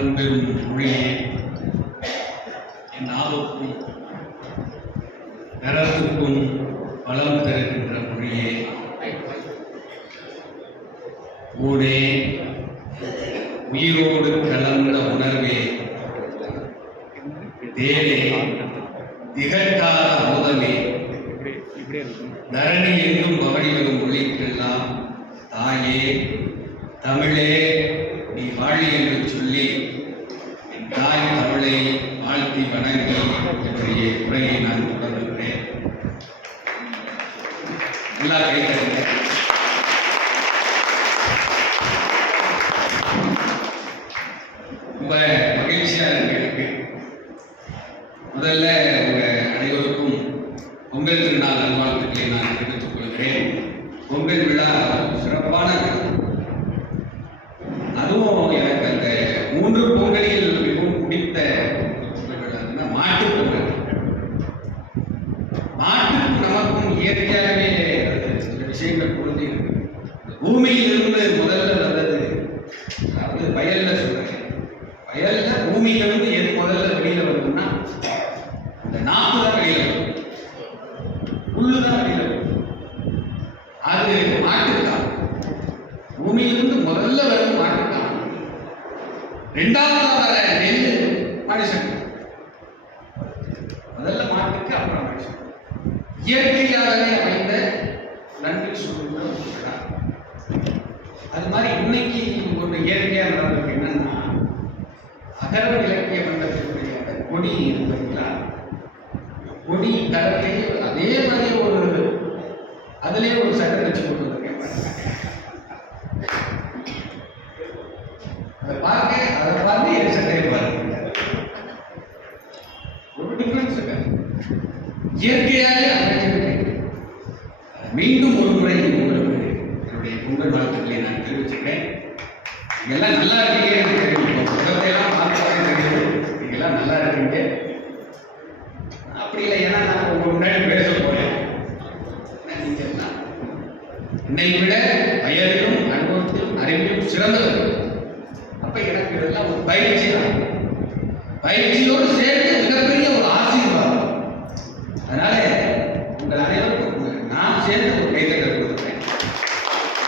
பழம்பெரும் மொழியே, என் நாவுக்கும் நரத்துக்கும் பலம் தருகின்ற மொழியே, ஊடே உயிரோடு கலந்த உணர்வே, தேவே திகட்டாத முதலே, தரணி எங்கும் பவனி வரும் மொழிக்கெல்லாம் தாயே தமிழே நீ வாழி என்று சொல்லி என் தாய் தமிழை வாழ்த்தி வணங்கி என்னுடைய உரையை நான் தொடங்குகிறேன். எல்லா கைகளும் ரொம்ப மகிழ்ச்சியாக இருக்கு. முதல்ல உங்க அனைவருக்கும் பொங்கல் திருநாள் நல்வாழ்த்துக்களை நான் தெரிவித்துக் கொள்கிறேன். பொங்கல் விழா சிறப்பான விழா. அதுவும் எனக்கு அந்த 3 பொங்கலில் மிகவும் பிடித்த பொங்கல் விழா மாட்டுப் பொங்கல். மாட்டுக்கும் நமக்கும் இயற்கையாகவே சில விஷயங்கள் பொருந்தி இருக்கு. பூமியிலிருந்து முதல்ல வந்தது, அதாவது வயல்ல சொல்றேன், வயல்ல பூமியிலிருந்து எது முதல்ல வெளியில வருதுன்னா அந்த நாப்பு தான் வெளியில வரும், புல்லுதான் வெளியில வரும். அது மாட்டுத்தான். பூமியிலிருந்து முதல்ல வரும் மாட்டுத்தான். 2வது வர நெல் மனுஷன். முதல்ல மாட்டுக்கு, அப்புறம் மனுஷன். இயற்கையாகவே அமைந்த நன்றி சொல்லுங்க. அது மாதிரி இன்னைக்கு ஒரு இயற்கையாக நடந்தது என்னன்னா, அகர இலக்கிய மன்றத்தினுடைய அந்த கொடி இருக்குங்களா, கொடி தரத்தை அதே மாதிரி அதிலே ஒரு சட்டம் வச்சு கொண்டு வந்திருக்கேன். அதை பார்த்து என் சட்டையை பாருங்க, ஒரு டிஃபரன்ஸ் இருக்காது. இயற்கையாக அமைச்சிருக்கேன். மீண்டும் ஒரு முறை உங்களுக்கு என்னுடைய பொங்கல் வாழ்த்துக்களை நான் தெரிவிச்சுக்கிறேன். நீங்கெல்லாம் நல்லா இருக்கீங்க, எனக்கு தெரியும். முகத்தையெல்லாம் பார்த்தாலே தெரியும் நீங்கெல்லாம் நல்லா இருக்கீங்க. அப்படி இல்லை, ஏன்னா நான் உங்க முன்னாடி பேச போறேன். என்னை விட வயதிலும் அனுபவத்திலும் அறிவிலும் சிறந்தவர். அப்ப எனக்கு இதெல்லாம் ஒரு பயிற்சி தான். பயிற்சியோடு சேர்த்து மிகப்பெரிய ஒரு ஆசீர்வாதம். அதனால உங்கள் அனைவருக்கும் நான் சேர்ந்து ஒரு கைத்தட்டல் கொடுத்துருக்கேன்.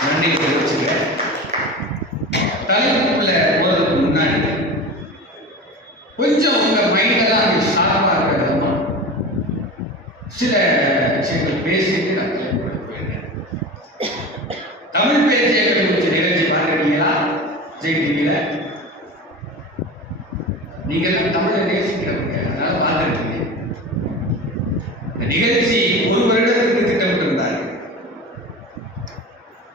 நன்றி தெரிவிச்சுக்கிறேன். தலைப்புக்குள்ள போறதுக்கு முன்னாடி கொஞ்சம் உங்க மைண்டெல்லாம் ஷார்ப்பா இருக்கிற விதமா சில விஷயங்கள் பேசிட்டு நான் தலைப்புக்குள்ள போயிருக்கேன். தமிழ் பேச்சு எங்களுக்கு நிகழ்ச்சி பார்க்குறீங்களா விஜய் டிவியில? நீங்க எல்லாம் தமிழை நேசிக்கிறவங்க, அதனால பார்த்துருக்கீங்க. இந்த நிகழ்ச்சி 1 வருடத்துக்கு திட்டமிட்டிருந்தாங்க,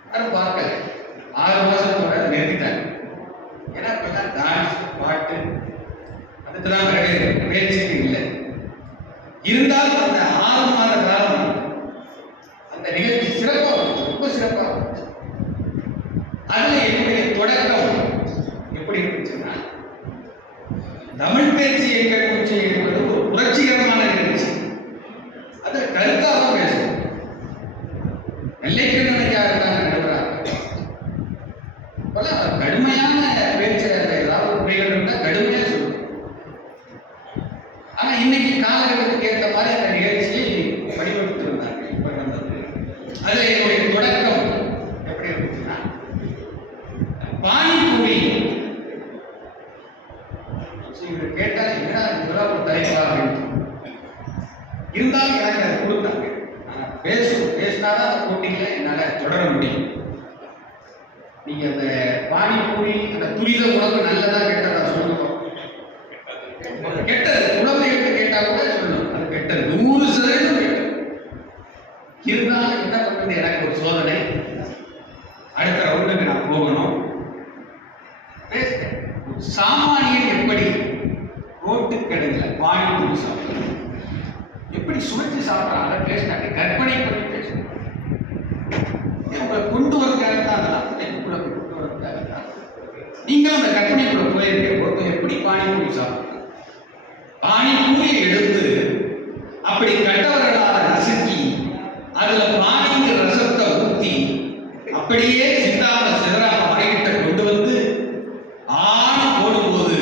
யாரும் பார்க்கல. 6 மாசத்தோட நிறுத்திட்டாங்க. ஏன்னா இப்பெல்லாம் டான்ஸ் பாட்டு அதுக்கெல்லாம் பேச்சுக்கு இல்லை. இருந்தாலும் அந்த 6 மாத காலம் அந்த நிகழ்ச்சி சிறப்பாக, ரொம்ப சிறப்பாக. அதுல என்னுடைய தொடக்கம் எப்படி இருந்துச்சுன்னா, தமிழ் பேச்சு எங்கள் மூச்சு என்பது ஒரு புரட்சிகரமான நிகழ்ச்சி. அது கருத்தாக பேசும். நெல்லைக்கு நினைக்காருதான் கடுமையான பேச்சு, ஏதாவது உரைகள் இருந்தால் கடுமையா சொல்லும். ஆனா இன்னைக்கு காலகட்டத்துக்கு ஏற்ற மாதிரி அந்த நிகழ்ச்சியை வடிவமைத்திருந்தாங்க. இப்ப நடந்தது அதுல என்னுடைய தொடக்கம் எப்படி இருந்துச்சுன்னா, பானிபூரி கேட்டா என்ன இதெல்லாம் ஒரு தலைப்பா அப்படின்னு இருந்தாலும் எனக்கு அதை கொடுத்தாங்க. பேசினாதான் அந்த போட்டியில என்னால தொடர முடியும். நீங்க அந்த பானிபூரி அந்த துரித உணவு நல்லதா கெட்டதா சொல்லணும். கெட்டது உணவை எடுத்து கேட்டா கூட சொல்லணும் அது கெட்டது, 100% கெட்டது. இருந்தாலும் என்ன பண்றது, எனக்கு ஒரு சோதனை. அடுத்த ரவுண்டுக்கு நான் போகணும். சாமானியன் எப்படி ரோட்டு கடையில் பானிபூரி சாப்பிடுறாங்க, எப்படி சுவைச்சு சாப்பிட்றாங்க, பேசினாங்க. கற்பனை பண்ணி பேசணும். உங்களை கொண்டு வரதுக்காக தான், அதெல்லாம் தலைப்புக்குள்ள கொண்டு வரதுக்காக தான். நீங்களும் அந்த கற்பனைக்குள்ள போயிருக்கீங்க. ஒருத்தர் எப்படி பானிபூரி சாப்பிடுறாங்க, பானிபூரியை எடுத்து அப்படி கட்டவர்களால் நசுக்கி அதுல பானிங்கிற ரசத்தை ஊற்றி அப்படியே சிந்தாம சிதறாம வாங்கிட்ட கொண்டு வந்து ஆணி போடும்போது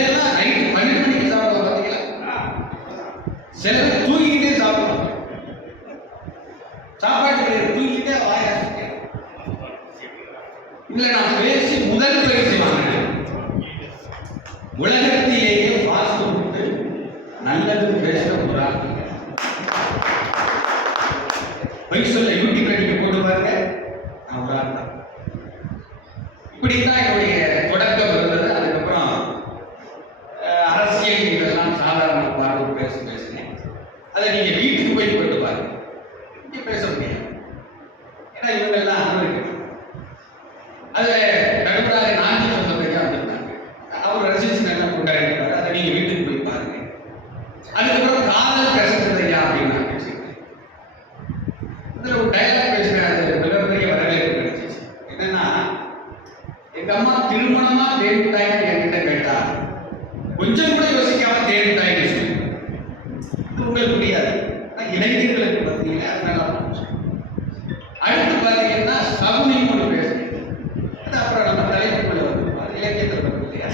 பேர்லாம் நைட்டு 12 மணிக்கு சாப்பிடுவோம் பார்த்தீங்களா? சில பேர் தூங்கிக்கிட்டே சாப்பிடுவாங்க. சாப்பாடு கிடையாது, தூங்கிக்கிட்டே வாய அசைக்க. இதுல நான் பேசி முதல் பரிசு வாங்கினேன். உலகத்திலேயே ஃபாஸ்ட் ஃபுட் நல்லது பேசுற ஒரு ஆள். பொய் சொல்ல யூடியூப்ல நீங்க போட்டு பாருங்க, நான் ஒரு ஆள் தான். இப்படித்தான் என்னுடைய தொடக்கம் இருந்தது. அதுக்கப்புறம் அரசியல் இதெல்லாம் சாதாரண பார்வை பேசினேன். அதை நீங்க வீட்டுக்கு போய் கொண்டு பாருங்க, இங்க பேச முடியாது. ஏன்னா இவங்கெல்லாம் அமெரிக்கன். அதுல நடுவராக நாஞ்சி சொந்தத்தையா வந்திருந்தாங்க. அவர் ரசிச்சு நல்லா கொண்டாடி இருப்பாரு. அதை நீங்க வீட்டுக்கு போய் பாருங்க. அதுக்கப்புறம் காதல் கசந்ததையா அப்படின்னு நான் பேசியிருக்கேன். அதுல ஒரு டைலாக் பேசுறேன், அது மிகப்பெரிய வரவேற்பு கிடைச்சிச்சு. என்னன்னா, எங்க அம்மா திருமணமா தேடிட்டாங்க என்கிட்ட கேட்டா கொஞ்சம் கூட யோசிக்காம தேடிட்டாங்க சொல்லி. இது உங்களுக்கு புரியாது, இளைஞர்களுக்கு பார்த்தீங்கன்னா அதனால. அடுத்து பார்த்தீங்கன்னா சகுனின்னு ஒன்று பேசுறேன். அது அப்புறம் நம்ம தலைப்புக்குள்ள வந்து இலக்கியத்தில் வந்து இல்லையா.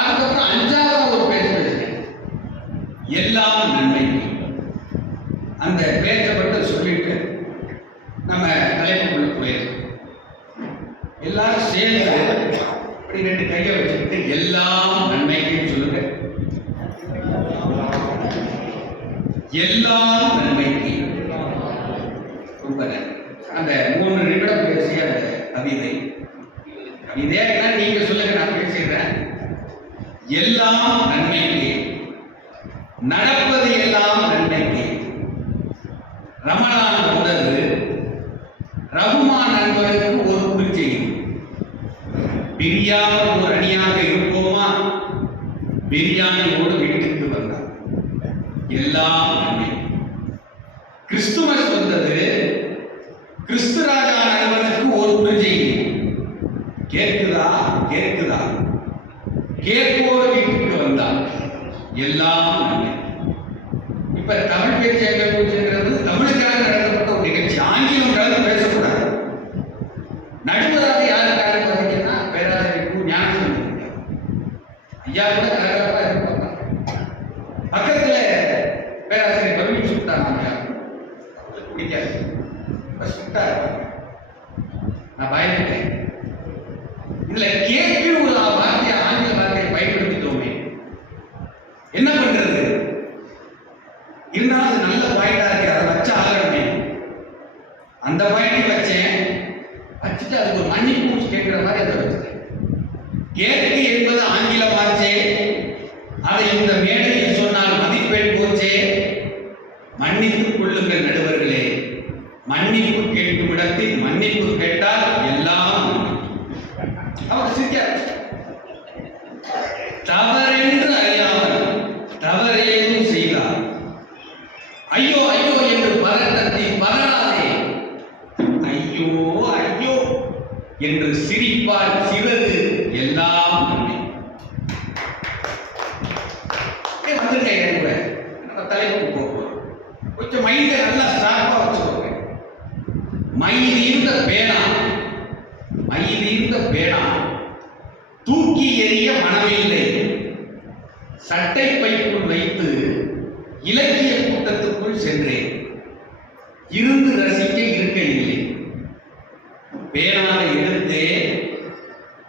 அதுக்கப்புறம் 5வது ஒரு பேசுறேன், எல்லாம் நன்மைக்கு. அந்த பேச்சை மட்டும் சொல்லிட்டு நம்ம தலைப்புக்குள்ள போயிருக்கோம். எல்லாரும் சேர்ந்து இப்படி 2 கையை வச்சுக்கிட்டு எல்லாம் நன்மைக்குன்னு சொல்லுங்க. எல்லாம் நன்மைக்கு. ரொம்ப நன்றி. அந்த 3 நிமிடம் பேசிய அந்த கவிதை என்ன நீங்க சொல்லுங்க, நான் பேசிடுறேன். எல்லாம் நன்மைக்கு, நடப்பது எல்லாம் நன்மைக்கு. ரமலான் வந்தது, ரகுமான் நண்பருக்கு ஒரு குறுஞ்செய்தி. பிரியாமல் ஒரு அணியாக இருப்போமா? பிரியாணியோடு வீட்டுக்கு வந்தார். எல்லாம் நன்மை. கிறிஸ்துமஸ் வந்தது, கிறிஸ்துராஜா நண்பனுக்கு ஒரு குறுஞ்செய்தி. கேட்குதா கேட்குதா, கேட்போர் வீட்டுக்கு வந்தார். எல்லாம் நன்மை. இப்ப தமிழ் பேச்சு எங்க போச்சுங்கிறது தமிழுக்காக நடத்தப்பட்ட ஒரு நிகழ்ச்சி. ஆங்கிலம் கலந்து பேசக்கூடாது. நடுவராக யாருக்காக பார்த்தீங்கன்னா பேராசிரியர் ஞானசம்பந்தம் ஐயா கூட கலகலப்பா இருப்பாங்க. பக்கத்துல பேராசிரியர் பரவீன் சுல்தான் அவங்களுக்கு பிடிக்காது, சுட்டா இருப்பாங்க. நான் பயந்துட்டேன். இதுல கேட்கு ஒரு வார்த்தையை ஆங்கில வார்த்தையை பயன்படுத்திட்டோமே, என்ன பண்றது? இருந்தாலும் அது நல்ல பாயிண்டா இருக்கு, அதை வச்ச ஆகணுமே. அந்த பாயிண்ட் வச்சேன், வச்சுட்டு அதுக்கு ஒரு மன்னிப்பு கேட்கிற மாதிரி அதை வச்சுட்டேன். கேட்கு என்பது ஆங்கிலமாச்சே, அதை இந்த மேடையில் சொன்னால் மதிப்பெண் போச்சே. மன்னித்துக் கொள்ளுங்கள் நடுவர்களே, மன்னிப்பு கேட்கும் இடத்தில் மன்னிப்பு கேட்டால் எல்லாம். அவர் சிரிக்க தவறென்று அறியாமல் தவறேதும் செய்தார். ஐயோ ஐயோ என்று பதட்டத்தில் பதறாதே, ஐயோ ஐயோ என்று சிரிப்பால் சிறது எல்லாம் நன்மை. வந்துருங்க கூட நம்ம தலைப்புக்கு போகிறோம். கொஞ்சம் மைண்டை நல்லா ஸ்டார்ப்பா வச்சுக்கோங்க. மைதீர்ந்த பேனா, மைதீர்ந்த பேனா தூக்கி எறிய மனமில்லை. சட்டை பைக்குள் வைத்து இலக்கிய கூட்டத்துக்குள் சென்றேன். இருந்து ரசிக்க இருக்க இல்லை. பேனாவை எடுத்தே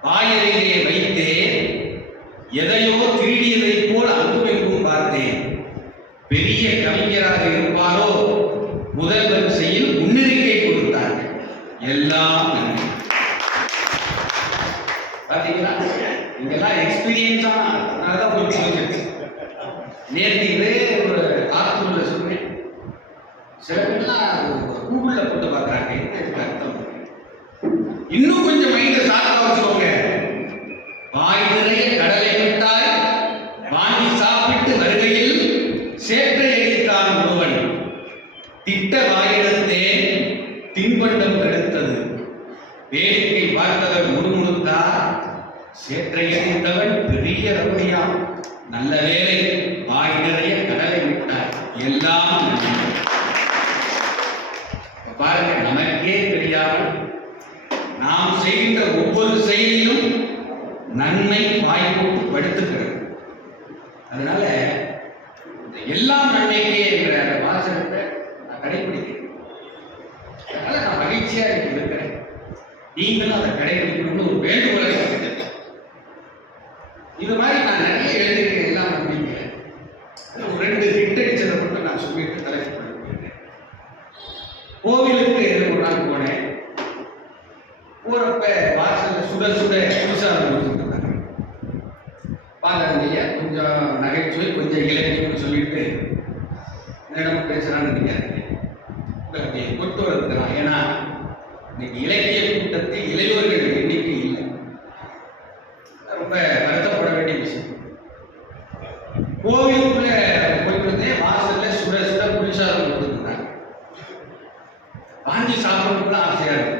வாயறையிலே வைத்தே எதையோ திருடியதை போல் அங்குமெங்கும் பார்த்தேன். பெரிய கவிஞராக இருப்பாரோ முதல் வரிசையில் முன்னிறுக்கை கொடுத்தார்கள். எல்லாம் நன்றி. பாத்தீங்களா, இதெல்லாம் எக்ஸ்பீரியன்ஸா, அதனாலதான் உங்களுக்கு சொல்லிருக்கு. நேற்று இதே ஒரு ஆர்டிகல்ல சொன்னேன். சில பேர்லாம் கூகுள்ல போட்டு பார்க்கறாங்க, என்ன அர்த்தம். இன்னும் கொஞ்சம் மைண்ட சார்பா வச்சுக்கோங்க. வாய் நிறைய கடலை மிட்டாய் வாங்கி சாப்பிட்டு வருகையில் சேற்றை அடித்தான் ஒருவன். திட்ட வாயிடத்தே தின்பண்டம் தடுத்தது. வேடிக்கை பார்த்தவர் முணுமுணுத்தார். சேற்றை அடித்தவன் பெரிய ரவுடியா. நல்ல வேலை, வாய் நிறைய கடலை விட்டார். எல்லாம் பாருங்க, நமக்கே தெரியாமல் நாம் செய்கின்ற ஒவ்வொரு செயலிலும் நன்மை வாய்ப்பு மாதிரி நான் நிறைய எழுதியிருக்கேன் எல்லாம் நம்பிக்கை. ஒரு 2 ஹிட் அடிச்சதை மட்டும் நான் சொல்லிட்டு தலைப்பு போயிருக்கேன். கோவிலுக்கு ஒரு நாள் போனேன். போறப்ப வாசல்ல சுட சுட குளிசாதம் கொடுத்துருந்தாங்க. பாருங்க கொஞ்சம் நகைச்சுவை கொஞ்சம் இலக்கியம்னு சொல்லிட்டு மேடம் பேசுறான்னு நினைக்காதீங்க. உங்களுக்கு கொண்டு வருகிறான். ஏன்னா இன்னைக்கு இலக்கிய கூட்டத்தில் இளையோர்கள் எண்ணிக்கை இல்லை. ரொம்ப வருத்தப்பட வேண்டிய விஷயம். கோவிலுக்குள்ள போயிட்டு வாசல்ல சுட சுட புளிசாதம் கொடுத்துருந்தாங்க. வாங்கி சாப்பிடணும்னு ஆசையா இருக்கு.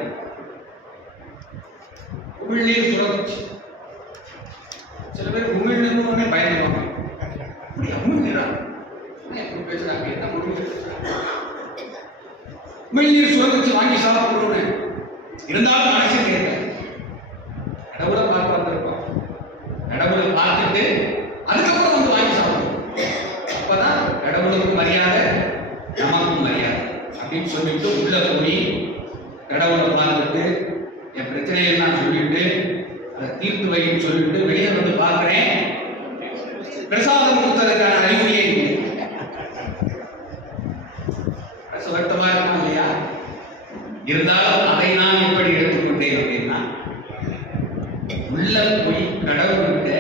உமிழ்நீர் சுரந்துச்சு. சில பேர் உமிழ்நீர்னு பயந்துவாங்க. அப்படி உமிழ்நீரா எப்படி பேசுறாங்க? என்ன உமிழ்நீர் பேசுறாங்க? உமிழ்நீர் சுரந்துச்சு வாங்கி சாப்பிடணும்னு இருந்தாலும் மனசு கேட்க கடவுளை பார்த்து வந்திருக்கோம். கடவுளை பார்த்துட்டு அதுக்கப்புறம் வந்து வாங்கி சாப்பிடணும். அப்பதான் கடவுளுக்கு மரியாதை, நமக்கும் மரியாதை அப்படின்னு சொல்லிட்டு உள்ள போய் கடவுளை பார்த்துட்டு என் பிரச்சனையெல்லாம் சொல்லிட்டு அதை தீர்த்து வைன்னு சொல்லிட்டு வெளியே வந்து பார்க்கிறேன். பிரசாதம் கொடுத்ததுக்கான அறிகுறியே இல்லை. வருத்தமா இருக்கும் இல்லையா? இருந்தாலும் அதை நான் எப்படி எடுத்துக்கொண்டேன் அப்படின்னா, உள்ள போய் கடவுள்கிட்ட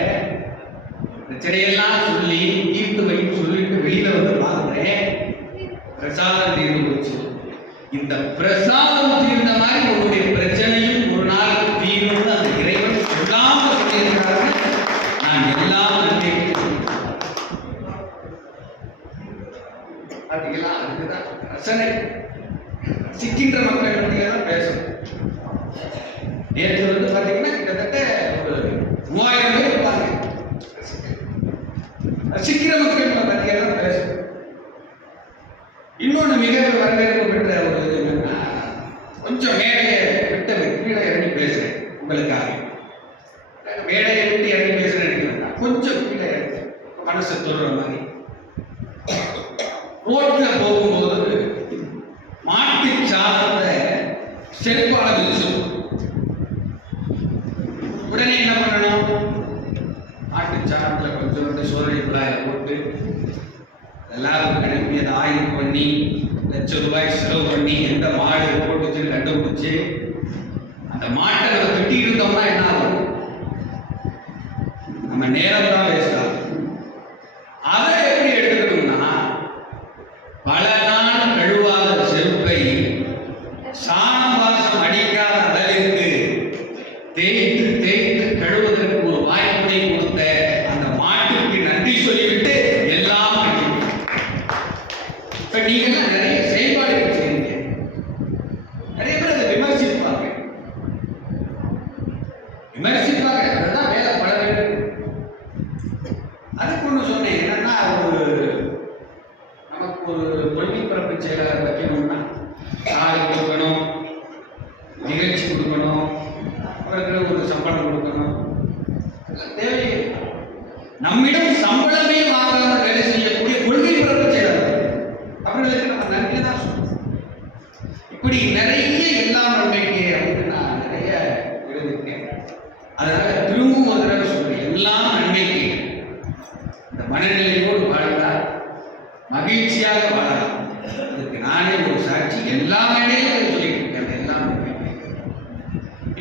பிரச்சனையெல்லாம் சொல்லி தீர்த்து வைன்னு சொல்லிட்டு வெளியில வந்து பார்க்கிறேன். பிரசாதம் தீர்ந்து போச்சு. இந்த பிரசாதம் தீர்ந்த மாதிரி உங்களுடைய பிரச்சனையும் ஒரு நாள் தீர்ந்து அந்த இறைவன் சொல்லாம சொல்லியிருக்கிறாரு. நான் எல்லாம் பார்த்தீங்களா? அதுக்குதான் ரசனை. சிக்கின்ற மக்கள் தான் பேசணும். நேற்று வந்து பார்த்தீங்கன்னா கிட்டத்தட்ட ஒரு 3000 பேர் இருப்பாங்க. சிக்கிற மக்கள் பார்த்தீங்கன்னா பேசணும். இன்னொன்று மிக வரவேற்பு பெற்ற ஒரு இது என்னன்னா, கொஞ்சம் மேடையை விட்டு கீழே இறங்கி பேசுறேன் உங்களுக்காக. மேடையை விட்டு இறங்கி பேசுறேன் கொஞ்சம் கீழே மனசை தொடுற மாதிரி. ரோட்ல போகும்போது மாட்டு சாதத்தை செருப்பால விரிச்சு உடனே என்ன பண்ணணும்? மாட்டு சாதத்துல கொஞ்சம் சோதனை குழாயில போட்டு எல்லாரும் கிளம்பி அதை ஆய்வு பண்ணி ₹1,00,000 செலவு பண்ணி எந்த மாடு போட்டுச்சுன்னு கண்டுபிடிச்சு அந்த மாட்டை நம்ம திட்டி இருந்தோம்னா என்ன ஆகும்? நம்ம நேரம் தான் வேஸ்ட் ஆகும். அதை எப்படி எடுத்துக்கணும்னா, பல நாள் கழுவாத செருப்பை சாணம் வாசம் அடிக்காத அளவிற்கு தேய்த்து தேய்த்து கழுவதற்கு ஒரு வாய்ப்பை கொடுத்த அந்த மாட்டுக்கு நன்றி சொல்லிவிட்டு எல்லாம் இப்ப நீங்க நிறைய செயல்பாடுகள் செய்யுங்க. நிறைய பேர் அதை விமர்சிப்பாங்க. அதுதான் வேலை பல பேர். அதுக்கு ஒண்ணு சொன்னேன் என்னன்னா, நமக்கு ஒரு கொள்கை பரப்பு செயலாளர் வைக்கணும்னா சாலை கொடுக்கணும், நிகழ்ச்சி கொடுக்கணும், அவருக்கு ஒரு சம்பளம் கொடுக்கணும். தேவையில்லை. நம்மிடம் சம்பளமே வாங்காமல் வேலை செய்யக்கூடிய கொள்கை பரப்பு செயலாளர் அவர்களுக்கு நம்ம நன்றி தான் சொல்லணும். இப்படி நிறைய எல்லாம் நம்பிக்கை அப்படின்னு நான் நிறைய எழுதியிருக்கேன். அதனால திரும்பவும் ஒரு தடவை சொல்றேன், எல்லாம் நன்மைக்கு. இந்த மனநிலையோடு வாழ்ந்தால் மகிழ்ச்சியாக வாழலாம். அதுக்கு நானே ஒரு சாட்சி. எல்லா வேலையும் சொல்லிட்டு இருக்கேன். எல்லாம் நன்மைக்கு.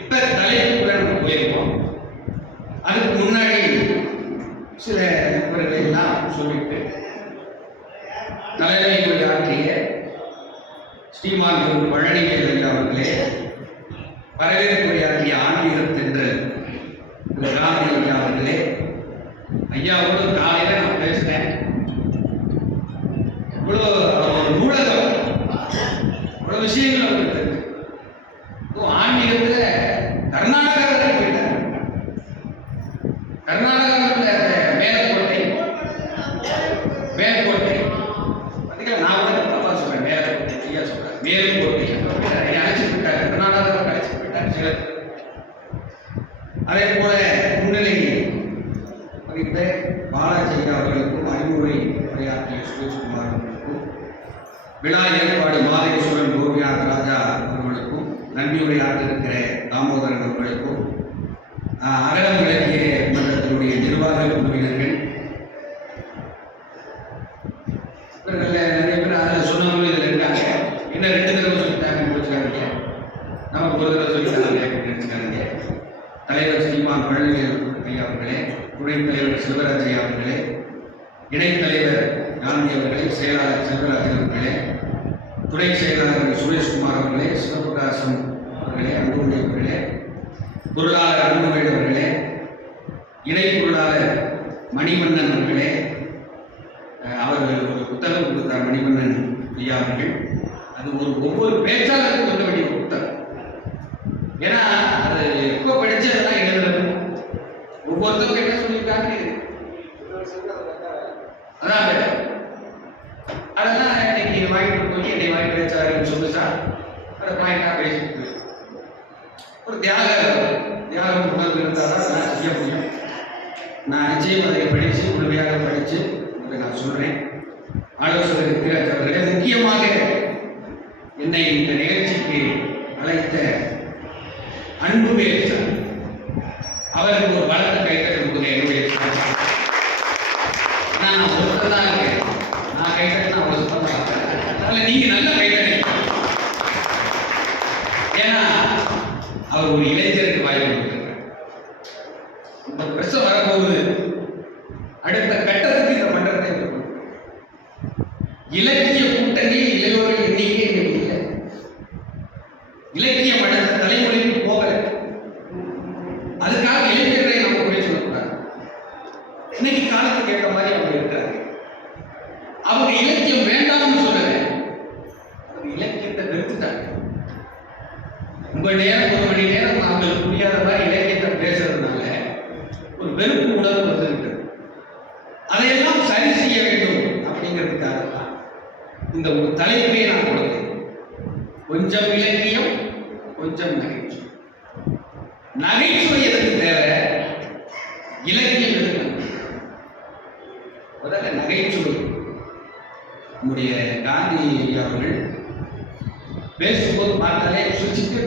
இப்ப தலைப்புக்குள்ள நம்ம போயிருக்கோம். அதுக்கு முன்னாடி சில நண்பர்களை எல்லாம் சொல்லிட்டு தலைமை ஆற்றிய ஸ்ரீமான் பழனிவேல் ஐயா அவர்களே, வரவேற்புரையாற்றிய ஆன்மீக தென்றல் ராமி ஐயா அவர்களே, ஐயாவோடு காலையில் நான் பேசுறேன். இவ்வளோ ஒரு நூலகம், இவ்வளோ விஷயங்கள் அவங்களுக்கு இருக்கு. ஆன்மீகத்தில் கர்நாடகாவில் போயிட்டார். கர்நாடகாவில் மேலக்கோட்டை பார்த்தீங்கன்னா நான் கூட தப்பா சொல்றேன். மேலக்கோட்டை ஐயா சொல்றேன், மேலக்கோட்டை அழைச்சிட்டு போயிட்டார். கர்நாடகாவில் அழைச்சிட்டு போயிட்டார் சிலர். அதே போல முன்னிலை வகித்த பாலாஜி அவர்களுக்கும் அறிவுரை உரையாற்றிய சுரேஷ்குமார் அவர்களுக்கும் விழா ஏற்பாடு மாதேஸ்வரன் கோபிநாத் ராஜா அவர்களுக்கும் நன்றி உரையாற்றிருக்கிற தாமோதரன் அவர்களுக்கும் அகலம் விளக்கிய தன்னுடைய நிர்வாக குழுவினர்கள், இவர்கள் நிறைய பேர் அதில் சொன்னவங்களும் இதில் இருக்காங்க. என்ன 2 தடவை சொல்லிட்டாங்கன்னு வச்சுக்காதீங்க, நமக்கு ஒரு தடவை சொல்லிட்டாங்க அப்படின்னு நினைச்சுக்காதீங்க. தலைவர் ஸ்ரீமான் பழனிவேல் ஐயா அவர்களே, துணைத் தலைவர் செல்வராஜ் ஐயா அவர்களே, இணைத் தலைவர் காந்தி அவர்களே, செயலாளர் செல்வராஜன் அவர்களே, துணை செயலாளர் சுரேஷ்குமார் அவர்களே, சிவபிரகாசம் அவர்களே, அன்புமணி அவர்களே, பொருளாளர் அன்புமணி அவர்களே, இணை பொருளாளர் மணிவண்ணன் அவர்களே, அவர் ஒரு புத்தகம் கொடுத்தார் மணிவண்ணன் ஐயா அவர்கள். அது ஒவ்வொரு பேச்சாளருக்கும் சொல்ல வேண்டிய புத்தகம். ஏன்னா அது எப்போ படிச்சு அதெல்லாம் எழுதுறது, ஒவ்வொருத்தருக்கும் என்ன சொல்லியிருக்காங்க அதான் அதெல்லாம் இன்னைக்கு வாங்கிட்டு போய் என்னை வாங்கி பேச்சாளர்கள் சொல்லுச்சா அதை பாயிண்டா பேசிட்டு ஒரு தியாகம் உணர்வு இருந்தால் தான் நான் செய்ய முடியும். நான் நிச்சயம் அதை படித்து முழுமையாக படித்து நான் சொல்கிறேன். ஆலோசகர் திராஜ் அவர்களே, முக்கியமாக என்னை இந்த நிகழ்ச்சிக்கு அழைத்த அன்புவேல் சார் அவருக்கு ஒரு பலத்தை கைத்தட்ட கொடுங்க. என்னுடைய நான் ஒருத்தர் தான் இருக்கேன், நான் கைத்தட்டினா அவ்வளோ சுத்தமாக அதில் நீங்கள் நல்ல கைத்தட்டீங்க. ஏன்னா அவர் ஒரு இளைஞருக்கு வாய்ப்பு கொடுக்கிறார். 30 வருஷம் வரப்போகுது, அடுத்த கட்டத்துக்கு இந்த மன்றத்தை இலக்கிய கூட்டணி இளையோர எண்ணிக்கை இல்லை. இலக்கியம் அடுத்த தலைமுறைக்கு போகல. அதுக்காக இளைஞர்களை நம்ம குறை சொல்லக்கூடாது. இன்னைக்கு காலத்துக்கு ஏற்ற மாதிரி அவங்க இருக்காங்க. அவங்க இலக்கியம் வேண்டாம்னு சொல்லல, அவங்க இலக்கியத்தை வெறுத்துட்டாங்க. உங்க நேரம் 1 மணி நேரம் அவங்களுக்கு புரியாத மாதிரி இலக்கியத்தை பேசுறதுனால ஒரு வெறுப்பு உணர்வு வந்துவிட்டது. அதையெல்லாம் சரி செய்ய வேண்டும் அப்படிங்கிறதுக்காக தான் இந்த ஒரு தலைப்பை நான் கொடுத்தேன். கொஞ்சம் இலக்கியம், கொஞ்சம் நகைச்சுவை. நகைச்சுவை எதுக்கு தேவை, இலக்கியம் எதுக்கு? முதல்ல நகைச்சுவை. நம்முடைய காந்தி அவர்கள் பேசும்போது பார்த்தாலே சுச்சிட்டு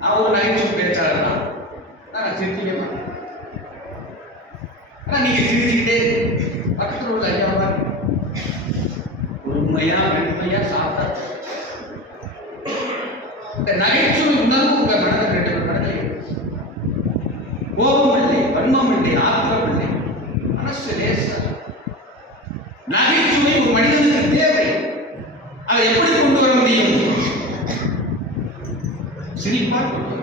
நான் ஒரு நகைச்சுவை பேச்சாளர் தான், நான் சிரிக்கவே மாட்டேன். ஆனால் நீங்க சிரிச்சுக்கிட்டே பக்கத்தில் உள்ள ஐயாவா உண்மையா வெண்மையா சாப்பிட்டா இந்த நகைச்சுவை உணர்வு உங்க மனதில் 2 மனதில் கோபம் இல்லை, வன்மம் இல்லை, ஆத்திரம் இல்லை, மனசு லேசா. நகைச்சுவை ஒரு மனிதனுக்கு தேவை. அதை எப்படி கொண்டு வர முடியும்? சிரிப்பா கொண்டு வர.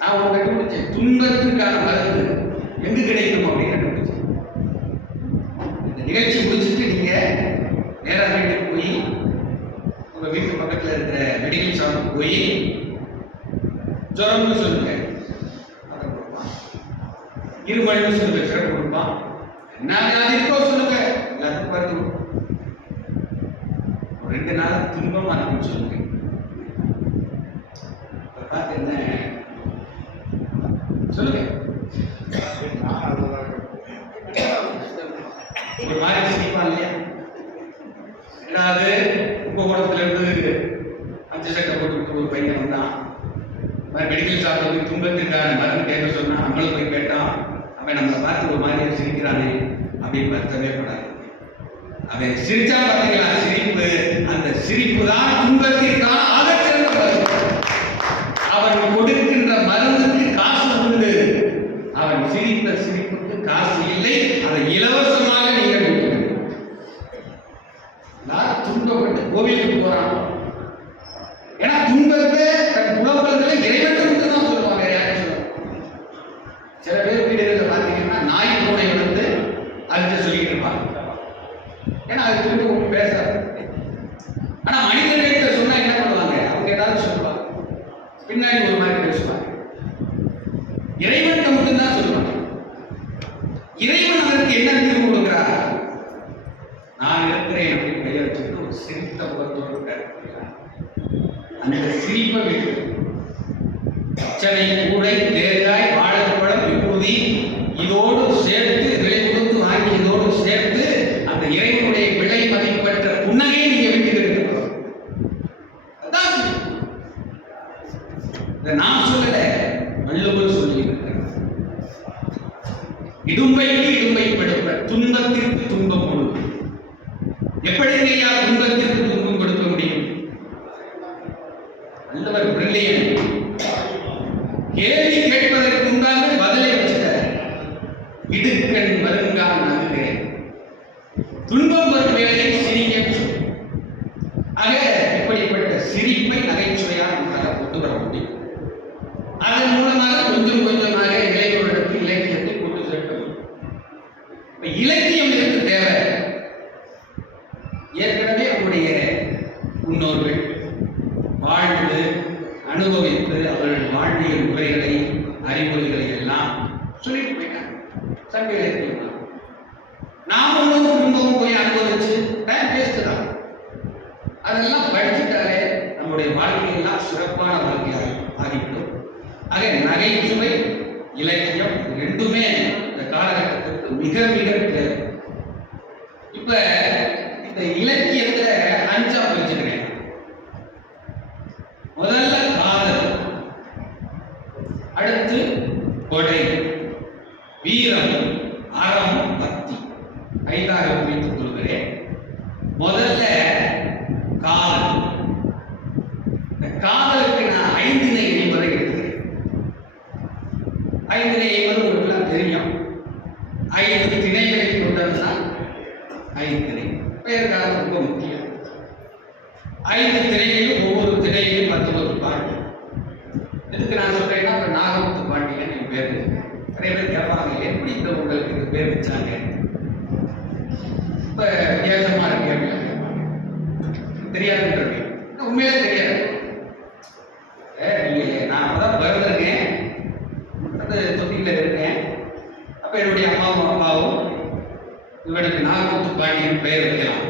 நான் ஒரு கண்டுபிடிச்சேன், துன்பத்திற்கான மருந்து எங்கு கிடைக்கும் அப்படின்னு கண்டுபிடிச்சேன். இந்த நிகழ்ச்சி முடிச்சுட்டு நீங்க நேரா வீட்டுக்கு போய் உங்க வீட்டு பக்கத்தில் இருக்கிற மெடிக்கல் ஷாப்புக்கு போய் ஜுரம்னு சொல்லுங்க, அதை கொடுப்பான். இருமல்னு சொல்லுங்க, சிறப்பு கொடுப்பான். என்ன வியாதி இருக்கோ சொல்லுங்க, எல்லாத்தையும் பார்த்து 2 நாள் துன்பமா இருக்குன்னு சொல்லுங்க. பார்த்து என்ன சொல்லுங்க, ஒரு மாதிரி சிரிப்பான் இல்லையா? ஏதாவது கும்பகோணத்துல இருந்து 5 சட்டை போட்டு ஒரு பையன் வந்தான். மெடிக்கல் ஷாப்ல போய் துன்பத்திற்கான மருந்து கேட்க சொன்னா, நம்மளும் போய் கேட்டான். அவன் நம்மளை பார்த்து ஒரு மாதிரி சிரிக்கிறானே அப்படின்னு வருத்தமே படாது. அவன் சிரிச்சா பார்த்தீங்களா சிரிப்பு, அந்த சிரிப்பு தான் துன்பத்திற்கான ஆகச்சிறந்த மருந்து. அவன் கொடுக்கின்ற மருந்துக்கு காசு உண்டு, அவன் சிரித்த சிரிப்புக்கு காசு இல்லை. அதை இலவசமாக நீங்கள் துன்பப்பட்டு கோவிலுக்கு போறான். ஏன்னா துன்பத்தை தன் புலப்பல்களை இறைவனுக்கு மட்டும் தான் சொல்லுவாங்க, யாரும் சொல்லுவாங்க. சில பேர் வீடுகளில் பார்த்தீங்கன்னா நாய் பூனை வந்து அதுக்கு சொல்லிட்டு இருப்பாங்க. ஏன்னா அது திரும்ப ஒன்று பேசாது. ஆனா மனிதர்கிட்ட சொன்னா என்ன பண்ணுவாங்க, அவங்க ஏதாவது சொல்லுவாங்க, பின்னாடி ஒரு மாதிரி பேசுவாங்க. இறைவனுக்கு மட்டும்தான் சொல்லுவாங்க. இறைவன் அதற்கு என்ன தீர்வு கொடுக்கிறார்? நான் இருக்கிறேன் அப்படின்னு கையை வச்சுட்டு ஒரு சிரித்த முகத்தோடு இருக்கார். அந்த சிரிப்பை விட்டு அச்சனை கூடை தேங்காய் வாழைப்பழம் விபூதி இதோடு சேர்த்து விலை கொடுத்து வாங்கி இதோடு சேர்த்து அந்த இறைவனுடைய விலை மதிப்பற்ற புன்னகையை நீங்க விட்டு அதான் நான் சொல்லல, வள்ளுவர் சொல்லி இடும்பைக்கு இடும்பை படுப்ப துன்பத்திற்கு துன்பம் கொடுக்கும். எப்படி ஐயா துன்பத்திற்கு துன்பம் கொடுக்க முடியும்? நல்லவர் பிரில்லியன். கேள்வி கேட்பதற்கு உண்டாக பதிலை வச்சுட்டார். இடுக்கண் வருங்கான் நகுக, துன்பம் வரும் வேலை சிரிக்க. ஆக இப்படிப்பட்ட சிரிப்பை நகைச்சுவையாக நம்மளால் கொண்டு வர முடியும். அதன் மூலமாக கொஞ்சம் கொஞ்சமாக இளைஞர்களுக்கு இலக்கியத்தை கொண்டு சேர்க்க முடியும். இப்ப இலக்கியம் எதற்கு தேவை? ஏற்கனவே நம்முடைய முன்னோர்கள் வாழ்ந்து அனுபவித்து அவர்கள் வாழ்வியல் முறைகளை அறிவுரைகளை எல்லாம் சொல்லிட்டு போயிட்டாங்க. சங்க இலக்கியம் தான். நாமளும் திரும்பவும் போய் அனுபவிச்சு டைம் வேஸ்ட் தான். அதெல்லாம் படிச்சுட்டாலே நம்முடைய வாழ்க்கையெல்லாம் சிறப்பான வாழ்க்கையாக ஆகிவிடும். ஆக நகைச்சுவை இலக்கியம் ரெண்டுமே இந்த காலகட்டத்திற்கு மிக மிக தேவை. இப்ப இந்த இலக்கியத்துல 5ஆ பிரிச்சுக்கிறேன். முதல்ல காதல், அடுத்து கொடை, வீரம், அறம், பக்தி. 5ஆக பிரித்துக் கொள்கிறேன். முதல்ல காதல். இந்த காதலுக்கு நான் 5 என்பதை எடுக்கிறேன். 5 என்பது உங்களுக்கு தெரியும். 5 திணைகளை கொண்டதுதான் 5 திணை. பெயர்கால ரொம்ப முக்கியம். 5 திணைகளில் ஒவ்வொரு திணையிலும் 10 பாட்டு. இதுக்கு நான் சொல்றேன்னா நாகமுத்து பாண்டியன் என் பேர். நிறைய பேர் கேட்பாங்க, எப்படி இந்த உங்களுக்கு இந்த பேர் வச்சாங்க? இப்ப வித்தியாசமா இருக்கு தெரியாதுன்றது உண்மையிலே தெரியாது. நீங்க நான் அப்பதான் பிறந்திருக்கேன், அந்த தொட்டில இருக்கேன். அப்ப என்னுடைய அம்மாவும் அப்பாவும் இவனுக்கு நாகமுத்து பாண்டியன் பெயர் வைக்கலாம்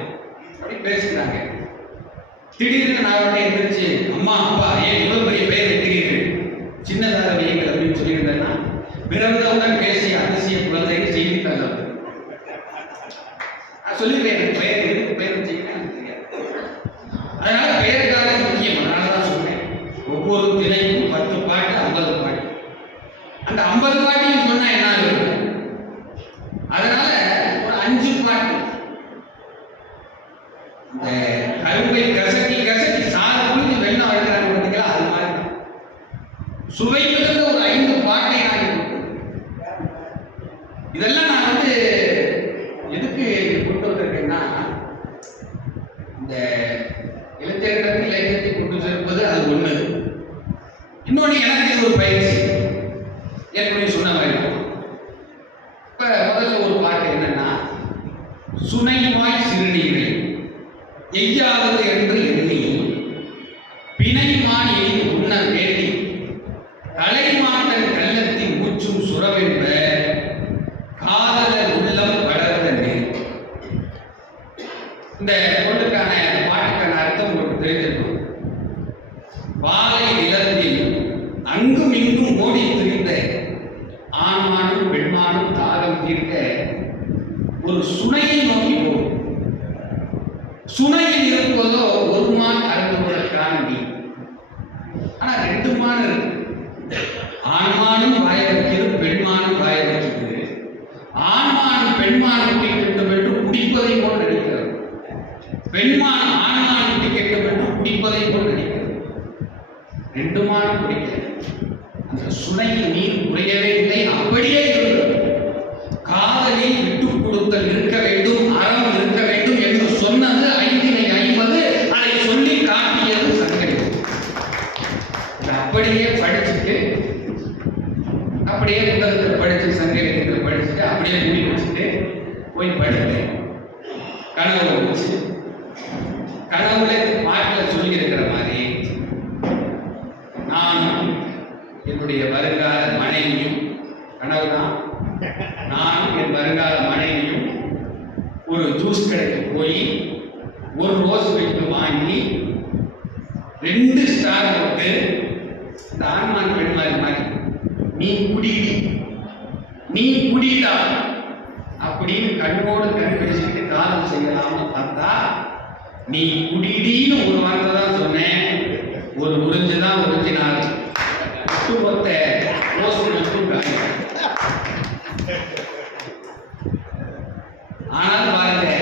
அப்படி பேசுகிறாங்க. திடீர்னு நான் உடனே எந்திரிச்சு, அம்மா அப்பா ஏன் இவ்வளவு பெரிய பெயர் வைக்கிறீர்கள், சின்னதாக வையுங்கள் அப்படின்னு சொல்லியிருந்தேன்னா பிறந்தவுடன் பேசிய அதிசய குழந்தைக்கு செய்தித்தாள் நான் சொல்லிடுறேன். எனக்கு பெயர் எதுக்கு பெயர் வச்சீங்கன்னா எனக்கு தெரியாது. அதனால பெயருக்காக முக்கியம். அதனாலதான் சொல்றேன், ஒவ்வொரு திணைக்கும் 10 பாட்டு 50 பாட்டு. அந்த 50 பாட்டையும் சொன்னா என்ன ஆகுது? அதனால ஒரு 5 பாட்டு இந்த கரும்பை கசக்கி கசக்கி சாறு புரிஞ்சு வெள்ளம் அழுகிறாங்க பார்த்தீங்களா, அது மாதிரி சுவை மிகுந்த ஒரு 5 பாட்டை நான் இதெல்லாம் நான் எதுக்கு கொண்டு வந்திருக்கேன்னா, இந்த இளைஞர்களுக்கு இலக்கியத்தை கொண்டு சேர்ப்பது அது ஒண்ணு. இன்னொன்று எனக்கு இது ஒரு பயிற்சி. ஏற்கனவே சொன்ன மாதிரி இப்ப முதல்ல ஒரு பாட்டு என்னன்னா, சுனைவாய் சிறுநீரை எய்யாவது என்று எண்ணி பிணைமான் எய்து உண்ண வேண்டி கலைமாட்டன் கள்ளத்தின் மூச்சும் சுரவென்ப காதலர் உள்ளம் வளர்ந்த நீர். இந்த பொருளுக்கான பாட்டுக்கான அர்த்தம் உங்களுக்கு தெரிஞ்சிருக்கும். வாழை நிலத்தில் அங்கும் இங்கும் ஓடி திரிந்த ஆண்மானும் பெண்மானும் தாகம் தீர்க்க ஒரு சுனையை நோக்கி போகும். சுனையில் இருப்பதோ ஒரு மான் அருந்துவதற்கான நீர். ஆனா 2 மான் இருக்கு. ஆண்மானும் வாய வைக்கிறது, பெண்மானும் வாய வைக்கிறது. ஆண்மானும் பெண்மான் குடிக்க வேண்டும் என்று குடிப்பதை போல் நடிக்கிறது. பெண்மான் ஆண்மான் குடிக்க வேண்டும் என்று குடிப்பதை போல் நடிக்கிறது. 2 மானும் குடிக்கிறது. அந்த சுனையில் நீர் குறையவே இல்லை, அப்படியே இருந்தது. காதலில் விட்டுக் கொடுத்தல் இருக்க வேண்டும், அறம் இருக்க வேண்டும் என்று சொன்னது 550. அதை சொல்லி காட்டியது சங்கடி. அப்படியே படிச்சுட்டு, அப்படியே புத்தகத்தில் படிச்சு சங்கீதத்தில் படிச்சுட்டு அப்படியே மூடி வச்சுட்டு போய் படித்தேன். கனவு வந்துச்சு. கனவுல பாட்டில் சொல்லி இருக்கிற மாதிரி நானும் என்னுடைய வருங்கால மனைவியும், கனவுதான், நானும் என் வருங்கால மனைவியும் ஒரு ஜூஸ் கடைக்கு போய் ஒரு ரோஸ் மில்க் வாங்கி 2 ஸ்டார் போட்டு, இந்த ஆண்மான் பெண்மான் மாதிரி நீ குடிடி நீ குடிடா அப்படின்னு கண்ணோடு கண் பேசிட்டு காலம் செய்யலாம்னு பார்த்தா, நீ குடிடின்னு ஒரு வார்த்தை தான் சொன்னேன், ஒரு உறிஞ்சுதான் ஒட்டுமொத்த ரோஸ் மில்க்கும் ஆனால் பாருங்க,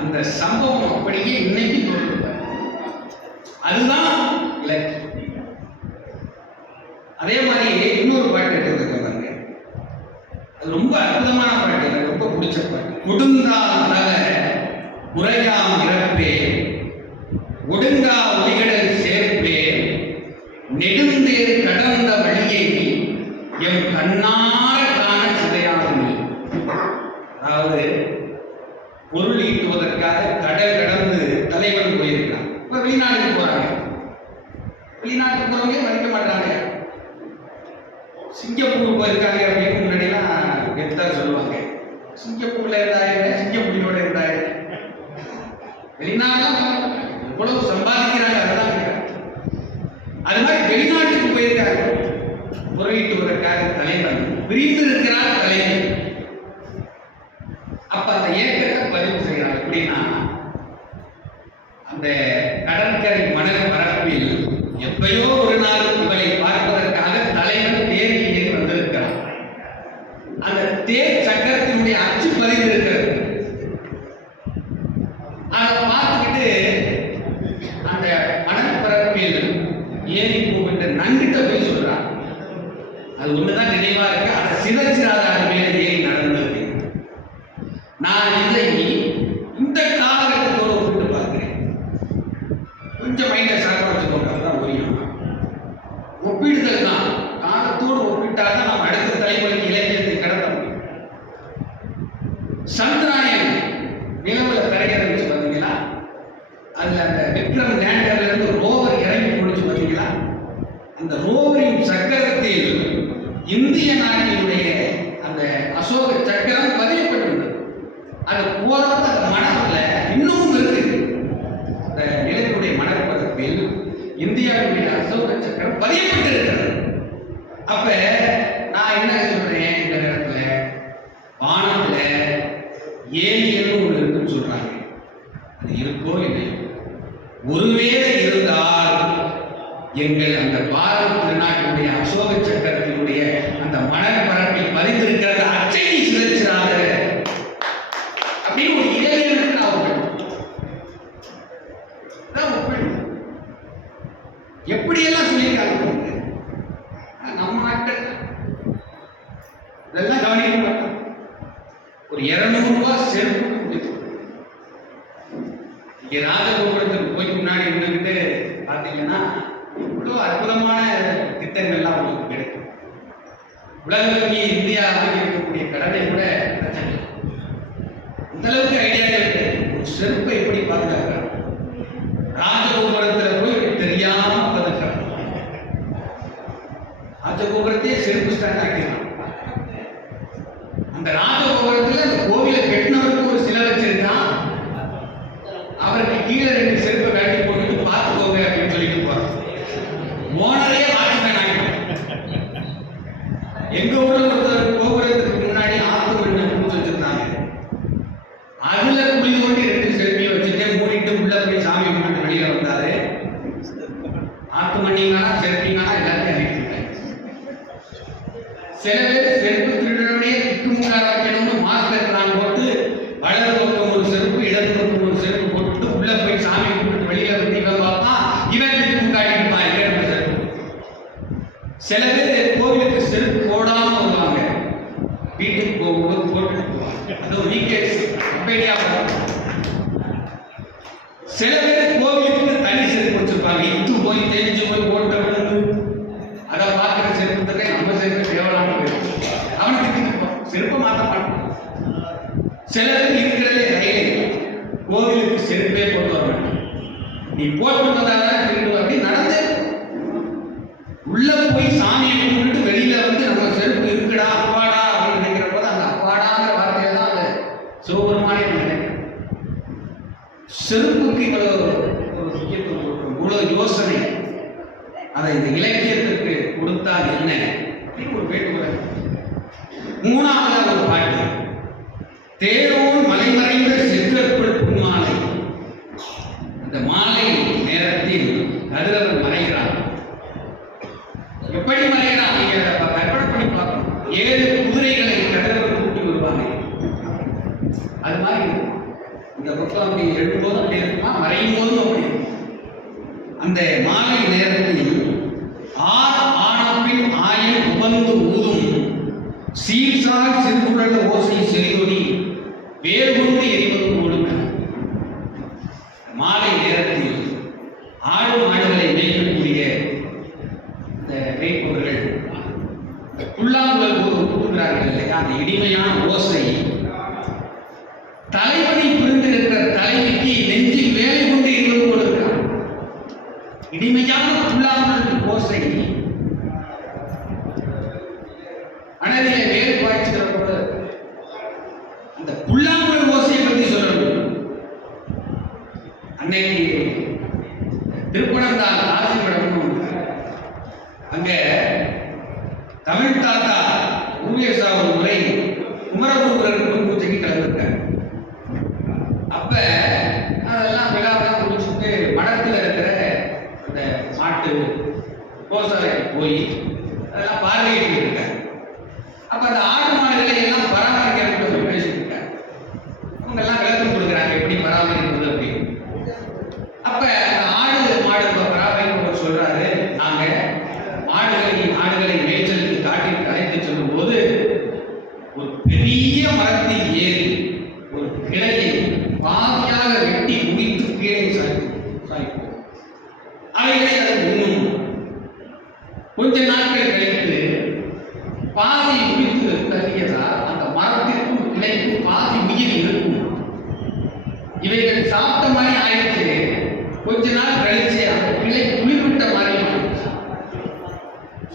அந்த சம்பவம் அப்படியே இன்னைக்கு தோன்றும். அதுதான் இலக்கியம். அதே மாதிரி இன்னொரு பாட்டு எடுத்துக்க பாருங்க, அது ரொம்ப அற்புதமான பாட்டு, எனக்கு ரொம்ப பிடிச்ச பாட்டு. கொடுந்தால் தவிர உரையாம் இறப்பே, ஒடுங்கா ஒளிகடல் சேர்ப்பே, நெடுந்தேர் கடந்த வழியை எம் கண்ணார காண சிதையாதுமே. அதாவது பொருள் ஈட்டுவதற்காக கடல் கடந்து தலைவன் போயிருக்கான். இப்ப வெளிநாட்டுக்கு போறாங்க, வெளிநாட்டுக்கு போறவங்க மதிக்க மாட்டாங்க. சிங்கப்பூர் போயிருக்காங்க அப்படின்னு முன்னாடிலாம் கெத்தா சொல்லுவாங்க, சிங்கப்பூர்ல இருந்தாங்க, சிங்கப்பூரியோட இருந்தாங்க. வெளிநாடு எவ்வளவு சம்பாதிக்கிறாங்க அதெல்லாம். அது மாதிரி வெளிநாட்டுக்கு போயிருக்காங்க, பொருளீட்டுவதற்காக தலைவன் பிரிந்திருக்கிறார் தலைவன். அப்ப அந்த ஏக்கத்தை பதிவு செய்யறாங்க. எப்படின்னா, அந்த கடற்கரை மணல் பரப்பில் எப்பயோ ஒரு நாள் இவரை பார்ப்பதற்காக தலைவன் தேரில் ஏறி வந்திருக்கிறார். அந்த தேர் சக்கரத்தினுடைய அச்சு பதிந்திருக்கிறது. அதை பார்த்துக்கிட்டு அந்த மணல் பரப்பில் ஏறி போகின்ற நன்கிட்ட போய் சொல்றான். அது ஒண்ணுதான் நினைவா இருக்கு, அதை சிதைச்சிடாத அது மேல ஏறி நடந்தது. நான் இதை இந்த காலகட்டத்தோடு ஒப்பிட்டு பார்க்கிறேன். கொஞ்சம் மைண்ட சார்பா வச்சுக்கோங்க, அதுதான் புரியும். ஒப்பிடுதல் தான், காலத்தோடு ஒப்பிட்டாதான் நம்ம அடுத்த தலைமுறைக்கு இலக்கியத்தை கடத்த முடியும். சந்திராயன் நிலவுல தரையிறங்கிச்சு பார்த்தீங்களா, அதுல அந்த விக்ரம் லேண்டர்ல இருந்து ரோவர் இறங்கி போடுச்சு பார்த்தீங்களா, அந்த ரோவரின் சக்கரத்தில் இந்திய நாட்டினுடைய அந்த அசோக சக்கரம் பதியப்பட்டிருந்தது. அது போறப்ப அந்த மணல்ல இன்னும் இருக்கு. அந்த நிலவுடைய மணற்பரப்பில் இந்தியாவுடைய அசோக சக்கரம் பதியப்பட்டிருக்கிறது. அப்ப நான் என்ன சொல்றேன், இந்த நேரத்துல வானத்துல ஏலியன் ஒன்று இருக்குன்னு சொல்றாங்க. அது இருக்கோ இல்லையோ, ஒருவேளை இருந்தால் எங்கள் அந்த பாரத திருநாட்டினுடைய அசோக சக்கரத்தினுடைய அந்த மணல் பரப்பில் பதிந்திருக்கிறது அச்சை சிதைச்சிடாத அப்படின்னு ஒரு இளைஞனுக்கு அவர்கள் எப்படியெல்லாம் சொல்லியிருக்காங்க. நம்ம நாட்டில் இதெல்லாம் கவனிக்க மாட்டோம். ஒரு 200 ரூபாய் செருப்பு முடிச்சு இங்க ராஜகோபுரத்துக்கு போய் முன்னாடி இருந்துகிட்டு பார்த்தீங்கன்னா இவ்வளோ அற்புதமான திட்டங்கள்லாம் உங்களுக்கு கிடைக்கும். உலக வங்கி இந்தியா இருக்கக்கூடிய கடனை கூட பிரச்சனை இல்லை. இந்த அளவுக்கு ஐடியா இருக்கு. ஒரு செருப்பை எப்படி பாதுகாக்கிறாங்க, ராஜகோபுரத்தில் போய் தெரியாம பாதுகாக்கிறாங்க. ராஜகோபுரத்தையே செருப்பு ஸ்டாண்ட் ஆக்கிடலாம். அந்த ராஜகோபுரத்தில் அந்த கோவிலை கட்டினவருக்கு ஒரு சிலை வச்சிருக்கான், அவருக்கு கீழே 2 செருப்பை காட்டி போட்டு பார்த்துக்கோங்க அப்படின்னு சொல்லிட்டு போறான். ஓனரையே வாட்ச்மேன் ஆகிடும். எங்க ஊர்ல ஒரு கோபுரத்துக்கு முன்னாடி ஆத்து மண்ணை குடிச்சு வச்சிருந்தாங்க. அதுல குழி தோண்டி 2 செருப்பையும் வச்சுட்டு மூடிட்டு உள்ள போய் சாமி கும்பிட்டு வெளியில வந்தாரு. ஆத்து மண்ணிங்களா செருப்பிங்களா எல்லாத்தையும் அழிக்கிட்டாங்க. சில பேர் செருப்பு திருடனுடைய திக்குமுக்கார வைக்கணும்னு மாஸ்டர் பிளான் போட்டு வலது பக்கம் ஒரு செருப்பு இடது பக்கம் ஒரு செருப்பு போட்டு உள்ள போய் சாமி கும்பிட்டு வெளியில வந்து இவன் பார்ப்பான், இவன் திக்குமுக்காட்டிருப்பான். சில பேர் கோவிலுக்கு செருப்பு போடாம வருவாங்க, வீட்டுக்கு போகும்போது போட்டு போவாங்க. அது ஒரு வீக்கேஸ் அப்பேடியா. சில பேர் கோவிலுக்கு தனி செருப்பு வச்சிருப்பாங்க, இத்து போய் தெரிஞ்சு போய் போட்ட விழுந்து அதை பார்க்குற செருப்பு நம்ம செருப்பு தேவலாம போயிடும். அவனுக்கு செருப்பை மாற்ற மாட்டான். சில பேர் இருக்கிறதே ரயிலே கோவிலுக்கு செருப்பே போட்டு வர மாட்டான். நீ போட்டு வந்தாதான் திருடு அப்படி நடந்து உள்ள போய் சாமியை கும்பிட்டு வெளியில வந்து நம்ம செருப்பு இருக்குடா அப்பாடா அப்படின்னு நினைக்கிற போது அந்த அப்பாடாங்கிற வார்த்தையில தான் அந்த சிவபெருமானே நினைக்கிறேன். செருப்புக்கு இவ்வளவு ஒரு முக்கியத்துவம் கொடுக்கும், இவ்வளவு யோசனை அதை இந்த இலக்கியத்திற்கு கொடுத்தால் என்ன அப்படின்னு ஒரு வேண்டுகோள். 3வது ஒரு பாட்டு, தேரோன் மலைமறைந்த செங்கற்குள் புன்மாலை. அந்த மாலை நேரத்தில் கதிரவன் மறைகிறார். எப்படி மறைகிறான் நீங்க கற்பனை பண்ணி பார்க்கணும். 7 குதிரைகளை கதிரவன் கூட்டி வருவாங்க. அது மாதிரி இருக்கும். இந்த பக்கம் அப்படி எழும்போதும் அப்படி இருக்குமா, மறையும் போதும் அப்படி இருக்கும். அந்த மாலை நேரத்தில் ஆனப்பின் ஆயன் உபந்து ஊதும் சீர்சால் சிறுகுழல் ஓசை செறியொலி வேறுகொண்டு எரிவது போடும். மாலை நேரத்தில் ஆடு மாடுகளை மேய்க்கக்கூடிய இந்த மேய்ப்பவர்கள் புல்லாங்குழல் கூறுகிறார்கள் இல்லையா, அந்த இனிமையான ஓசை தலைவனை புரிந்திருக்கிற தலைவிக்கு நெஞ்சில் வேலை கொண்டு இருந்தது கொடுக்கிறார். இனிமையான புல்லாங்குழல் ஓசை மனதிலே வேறு பாய்ச்சுகிற போது அந்த புல்லாங்குழல் ஓசையை பற்றி சொல்லணும். அன்னைக்கு திருப்பணந்தால் ஆசிரியர் அங்க தமிழ் தாத்தா ஊழியர்சா ஒரு முறை குமரகுருபுரர் பூஜைக்கு கலந்துருக்கார். அப்ப அதெல்லாம் விழாவெல்லாம் முடிச்சுட்டு மடத்தில் இருக்கிற அந்த மாட்டு கோசாலைக்கு போய் அதெல்லாம் பார்வையிட்டு இருக்கார். அப்ப அந்த ஆடு மாடுகளை எல்லாம் பராமரிக்க பேசிட்டு இருக்கார். அவங்க எல்லாம் விளக்கம் கொடுக்குறாங்க எப்படி பராமரிப்பது அப்படின்னு. அப்ப அந்த ஆடு மாடு பராமரிப்பவர் சொல்றாரு, நாங்க ஆடுகளை மேய்ச்சலுக்கு காட்டிற்கு அழைத்து செல்லும் போது ஒரு பெரிய மரத்தில் ஏறி ஒரு கிளையை பாதியாக வெட்டி முடித்து கீழே சாய்ப்போம். அவைகளை அது உண்ணும். கொஞ்ச நாட்கள் கழித்து பாதி முடித்து தள்ளியதா அந்த மரத்திற்கும் கிளைக்கும் பாதி உயிர் இருக்கும். இவைகள் சாப்பிட்ட மாதிரி ஆயிடுச்சு. கொஞ்ச நாள் கழிச்சு அந்த கிளை குளிர்விட்ட மாதிரி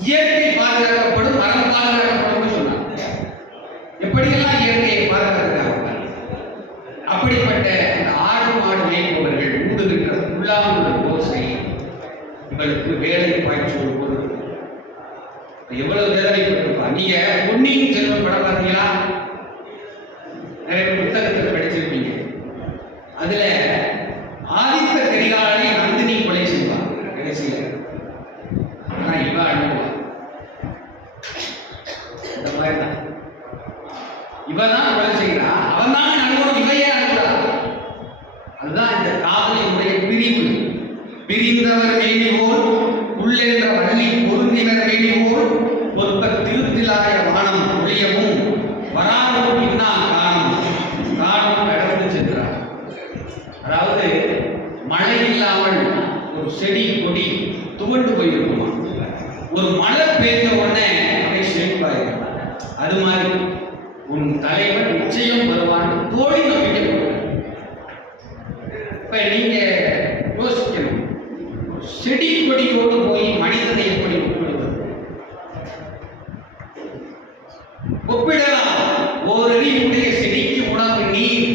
இயற்கை பாதுகாக்கப்படும், மரம் பாதுகாக்கப்படும் சொன்னாங்க. எப்படியெல்லாம் இயற்கையை பாதுகாக்கிறாங்க. அப்படிப்பட்ட இந்த ஆடு மாடு மேய்ப்பவர்கள் ஊடுகின்ற புல்லாங்குழல் ஓசை உங்களுக்கு வேலை பாய்ச்சல் பொருள் எவ்வளவு வேதனைப்பட்டிருப்பா. நீங்க பொன்னியின் செல்வன் படம் பார்த்தீங்களா? நிறைய புத்தகத்தில் படிச்சிருப்பீங்க. அதுல ஆதித்த கரிகாலனை நந்தினி கொலை செய்வார் கடைசியில. ஆனா இவ அனுபவம் இந்த மாதிரிதான். இவதான் கொலை செய்கிறான், அவன் தான் அனுபவம், இவையே அனுபவம். அதுதான் இந்த காதலினுடைய பிரிவு. பிரிந்தவர் வேண்டிவோர் உள்ளென்ற வள்ளி பொருந்தினர் வேண்டிவோர் ஒற்ப திருத்திலாய வானம் ஒளியவும் வராமல் பின்னால் காணும் கடந்து சென்றார். அதாவது மழை இல்லாமல் ஒரு செடி கொடி துவண்டு போயிருக்குமா, ஒரு மழை பெய்த உடனே அவை செழிப்பாயிருக்கும். அது மாதிரி உன் தலைவன் நிச்சயம் வருவான் தோழி நம்பிக்கை. இப்ப நீங்க யோசிக்கணும், செடி கொடியோடு போய் மனிதனை எப்படி ஒப்பிடுவது? ஒப்பிடலாம். ஓரறிவுடைய செடிக்கு உணவு நீர்,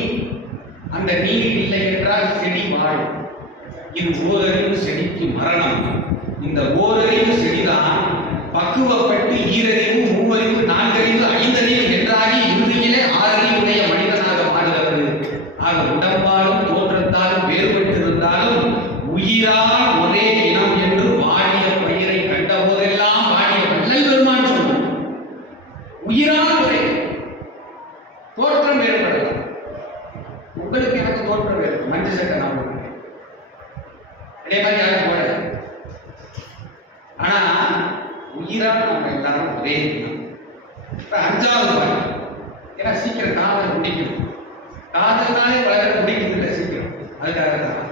அந்த நீர் இல்லை என்றால் செடி வாழும். இது ஓரறிவு செடிக்கு மரணம். இந்த ஓரறிவு செடிதான் பக்குவப்பட்டு ஈரறிவு, மூவறிவு, நான்கறிவு, ஐந்தறிவு என்றாகி இறுதியிலே ஆறறிவுடைய மனிதனாக மாறுகிறது. ஆக உடம்பாலும் தோற்றத்தாலும் வேறுபட்டிருந்தாலும் உயிரால் ஒரே இனம் என்று வாடிய பயிரை கண்ட போதெல்லாம் வாடிய வள்ளல் பெருமான் சொன்னார். உயிரால் ஒரே, தோற்றம் வேறுபடலாம். உங்களுக்கு எனக்கு தோற்றம் வேறு. மஞ்சள் சட்டை நான் போடுறேன், அதே மாதிரி யாரும் போட. ஆனா உயிரால் நம்ம எல்லாரும் ஒரே இனம். இப்ப 5வது பாட்டு, ஏன்னா சீக்கிரம் காதல் முடிக்கும். காதல்னாலே பல முடிக்கிறது இல்லை சீக்கிரம். அதுக்காக தான்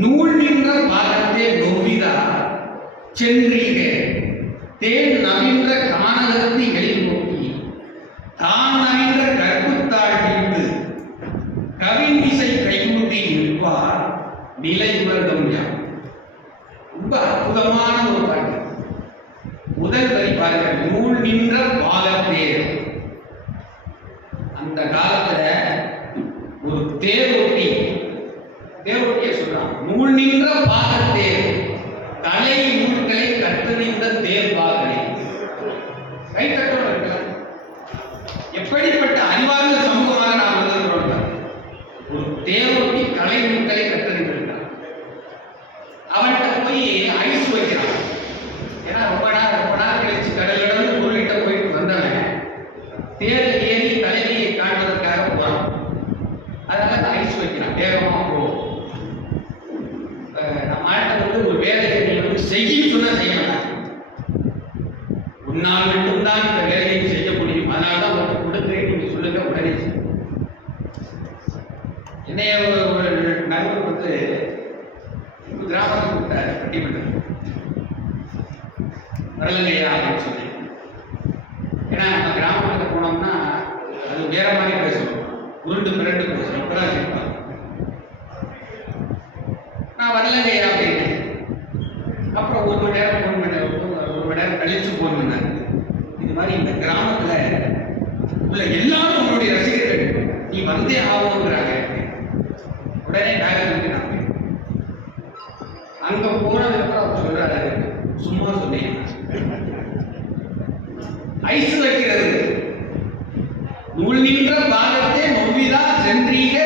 நூல் நின்ற பாகத்தே நோவிதா சென்றீக தேன் நவின்ற காணகத்தை எழில் நோக்கி தான் நவின்ற கற்புத்தாள் வீட்டு கவின் இசை கைகூட்டி நிற்பார் நிலை உலகம் யார். ரொம்ப அற்புதமான ஒரு பாட்டு. முதல் வரி பாருங்க, நூல் நின்ற பாகத்தேர். அந்த காலத்துல ஒரு தேரோட்டிய சொல்றான். நூல் நின்ற பாகத்தேர் கலை நூல்களை கற்றறிந்த தேர் பாகனை. கைத்தட்டோட இருக்கலாம். எப்படிப்பட்ட அறிவார்ந்த சமூகமாக நாம் இருந்திருக்கிறோம். ஒரு தேரோட்டி கலை நூல்களை கற்றறிந்திருக்கிறான். அவன்கிட்ட போய் ஐஸ் வைக்கிறான். ஏன்னா ரொம்ப நாள் கழிச்சு கடல் கடந்து பொருள்கிட்ட போயிட்டு வந்தவன் தேர் ஏறி தலைவியை காண்பதற்காக போறான். மட்டும்தான் இந்த வேலையை செய்ய முடியும், அதனால தான் உங்களுக்கு கொடுக்குறேன், நீங்க சொல்லுங்க உடனே செய்யுங்க. என்னைய ஒரு நண்பர் வந்து கிராமத்துக்கு கூப்பிட்டாரு பட்டிமன்றம் வரலங்கையா அப்படின்னு சொல்லி. ஏன்னா நம்ம கிராமத்தில் போனோம்னா அது வேற மாதிரி பேசணும், உருண்டு மிரண்டு பேசணும், அப்பதான் கேட்பாங்க. நான் வரலங்கையா அப்படின்னு. அப்புறம் ஒரு மணி நேரம் ஃபோன் பண்ண, ஒரு மணி நேரம் கழிச்சு ஃபோன் பண்ணாரு. இது மாதிரி இந்த கிராமத்துல உள்ள எல்லாரும் உங்களுடைய ரசிகர்கள், நீ வந்தே ஆகணுங்கிறாங்க. உடனே பேக் வந்து நான் அங்க போனதுக்கு அவர் சொல்றாரு, சும்மா சொன்னேன், ஐஸ் வைக்கிறது நூல் நின்ற பாகத்தை நொவ்விதா சென்றீக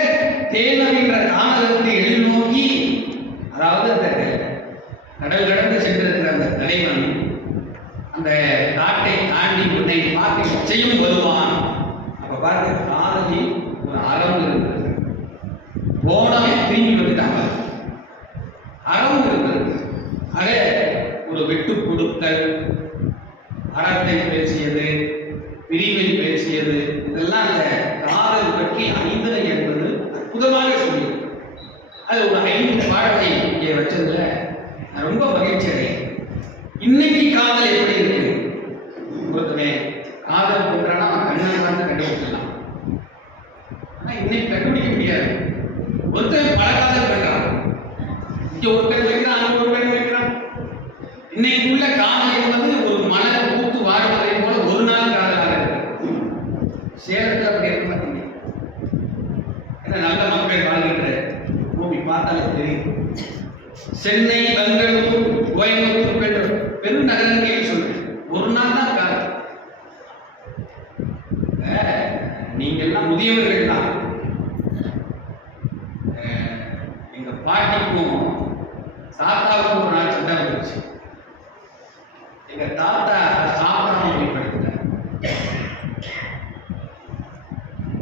தேனவின்ற கானகத்தை எதிர்நோக்கி. அதாவது அந்த கடல் கடந்து சென்றிருக்கிற அந்த தலைவன் அந்த காட்டை தாண்டி உன்னை பார்த்து நிச்சயம் வருவான். அப்ப பாருங்க, காதலி ஒரு அறம் இருந்தது, போனவன் திரும்பி வந்துட்டாங்க, அறம் இருந்தது. ஆக ஒரு விட்டு கொடுத்தல், அறத்தை பேசியது, பிரிவை பேசியது, இதெல்லாம் அந்த காதல் பற்றி ஐந்தனை என்பது அற்புதமாக சொல்லியது. அது ஒரு 5 பாடத்தை இங்கே வச்சதுல நான் ரொம்ப மகிழ்ச்சி அடைகிறேன். இன்னைக்கு காதல் எப்படி இருக்கு? ஒருத்தனே காதல் பண்றானா கண்ணன் வந்து கண்டுபிடிச்சிடலாம், ஆனா இன்னைக்கு கண்டுபிடிக்க முடியாது. ஒருத்தன் பல காதல் பண்றான், இங்க ஒரு பெண் வைக்கிறான், அங்க ஒரு பெண் வைக்கிறான். இன்னைக்கு உள்ள காதல் என்பது ஒரு மலர் பூத்து வாழ்வதை போல ஒரு நாள் காதலாக இருக்கு. சேலத்தில் அப்படி இருக்க மாட்டீங்க, ஏன்னா நல்ல மக்கள் வாழ்கின்ற பூமி பார்த்தாலே தெரியும். சென்னை, பெங்களூர், கோயம்புத்தூர் போன்ற பெருநகரங்களில் சொல்றேன், ஒரு நாள் தான் காதல். நீங்க எல்லாம் முதியவர்கள் தான். எங்க பாட்டிக்கும் தாத்தாவுக்கும் ஒரு நாள் சண்டை வந்துருச்சு. எங்க தாத்தா சாப்பிடாம போய் படுத்துட்டார்,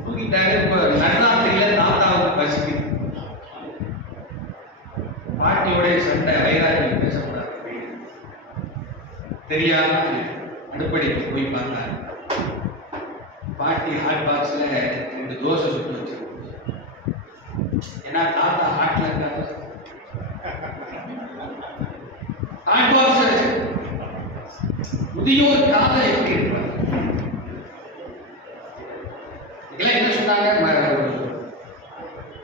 தூக்கிட்டாரு. இப்ப நடுராத்திரியில தாத்தாவுக்கு பசிக்குது. பாட்டியோடைய சண்டை, வைராக்கியம் பேசக்கூடாது தெரியாம அடுப்படைக்கு போய் பார்த்தாரு. பாட்டி ஹாட் பாக்ஸ்ல 2 தோசை சுட்டு வச்சிருக்கு. ஏன்னா தாத்தா ஹாட்ல இருக்காரு, ஹாட் பாக்ஸ் வச்சு. முதியோர் காதல் எப்படி இருப்பார்? இதெல்லாம் என்ன சொன்னாங்க?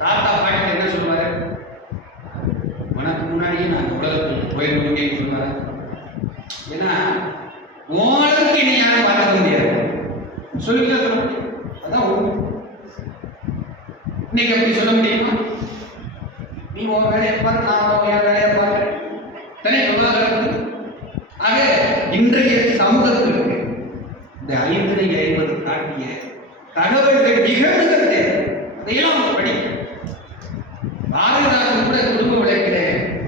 தாத்தா பாட்டி என்ன சொல்லுவாரு? உனக்கு முன்னாடியே நான் உலகத்துக்கு போயிருந்தேன்னு சொன்னாரு. ஏன்னா உனக்கு நீ யாரும் பார்த்துக்க முடியாது, சொல்லிக்க சொல்ல முடியும். அதான் இன்னைக்கு அப்படி சொல்ல முடியுமா? நீ உன் வேலையை பார்த்து, நான் என் வேலையை பார்க்கிறேன், தனி விவாதம். ஆக இன்றைய சமூகத்திற்கு இந்த 550 காட்டிய தகவல்கள் நிகழ்வுகள் அதையெல்லாம் படிக்க. பாரதிதாசன் கூட குடும்ப விளக்கில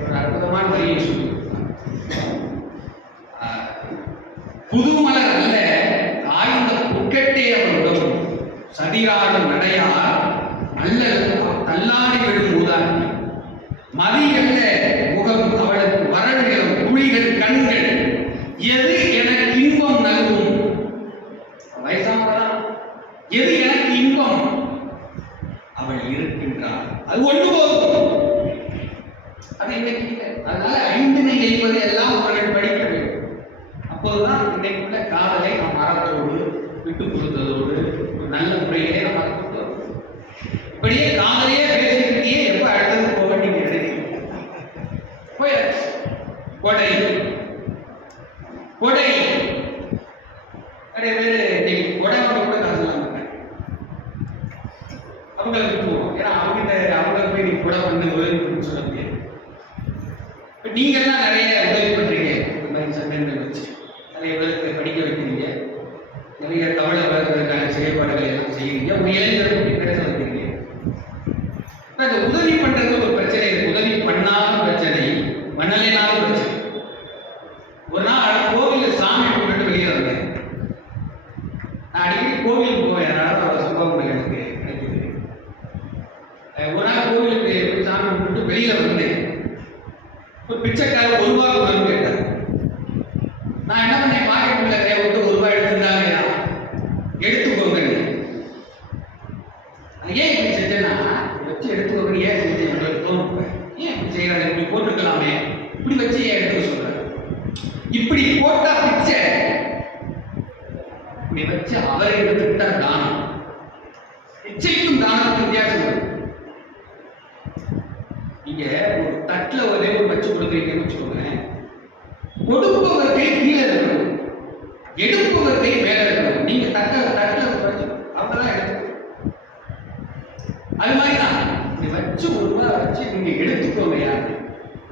ஒரு அற்புதமான வரியை சொல்லி, புது மலர் அல்ல காய்ந்த புக்கட்டே அவள் உடம்பு, சதிராடும் நடையார் அல்ல தள்ளாடி விடும் ஊதாட்டி, மதியல்ல முகம் அவளுக்கு வரல்கள் குழிகள் கண்கள், எது எனக்கு இன்பம் நல்கும்? வயசானதான், எது எனக்கு இன்பம்? அவள் இருக்கின்றாள், அது ஒன்று போதும். அது இன்னைக்கு இல்லை. அதனால 5 என்பதை எல்லாம் அவர்கள் படிக்க வேண்டும். அப்போதுதான் இன்னைக்குள்ள காதலை நாம் அறத்தோடு விட்டு கொடுத்ததோடு ஒரு நல்ல முறையிலே நம்ம கொண்டு வரும். இப்படியே காதலையே பேசிக்கிட்டே எப்ப அடுத்தது போக நீங்க நினைக்கிறீங்க? போயாச்சு. கொடை கொடை நிறைய பேர் இன்னைக்கு கொடை வாங்க கூட காசு இல்லாம அவங்களுக்கு விட்டுருவோம். ஏன்னா அவங்க போய் நீங்க கொடை பண்ணு உதவி சொல்ல முடியாது. இப்போ நீங்க எல்லாம் நிறைய உதவி பண்றீங்க, இந்த மாதிரி சங்கங்கள் வச்சு நிறைய பேருக்கு படிக்க வைக்கிறீங்க, நிறைய தமிழை வளர்க்கறதுக்கான செயல்பாடுகளை எல்லாம் செய்யறீங்க, உங்க இளைஞர்களுக்கு பேச வைக்கிறீங்க. இந்த உதவி பண்றது ஒரு பிரச்சனை இருக்கு. உதவி பண்ணாலும் பிரச்சனை, பண்ணலைனாலும் பிரச்சனை. ஒரு நாள் கோவிலில் சாமி கும்பிட்டு வெளியே வந்தேன். நான் அடிக்கடி கோவிலுக்கு போவேன், அதனால ஒரு சம்பவங்கள் எனக்கு கிடைக்குது. ஒரு நாள் கோவிலுக்கு சாமி கும்பிட்டு வெளியில வந்தேன். ஒரு பிச்சைக்காரர் 1 ரூபா கொடுன்னு கேட்டார். நான் என்ன பண்ணேன், பாக்கெட்டுக்குள்ள கையை விட்டு 1 ரூபாய் ஏன் இப்படி செஞ்சேன்னா வச்சு எடுத்து ஏன் செஞ்சேன் தோணும். ஏன் இப்படி செய்யறாங்க, இப்படி போட்டுக்கலாமே, இப்படி வச்சு ஏன் எடுத்துக்க சொல்றாரு. இப்படி போட்டா பிச்சை, இப்படி வச்சு அவரை எடுத்துக்கிட்டா தானம். பிச்சைக்கும் தானத்துக்கும் வித்தியாசம் இருக்கு. நீங்க ஒரு தட்டுல ஒரே ஒரு வச்சு கொடுக்குறீங்கன்னு வச்சுக்கோங்க, கொடுப்பவர் கை கீழே இருக்கணும், எடுப்பவர் கை மேல இருக்கணும். நீங்க தட்டுல வச்சு அவங்கதான் எடுத்து, அது மாதிரிதான் நீங்க வச்சு ₹1 வச்சு நீங்க எடுத்துக்கோங்க. யாரு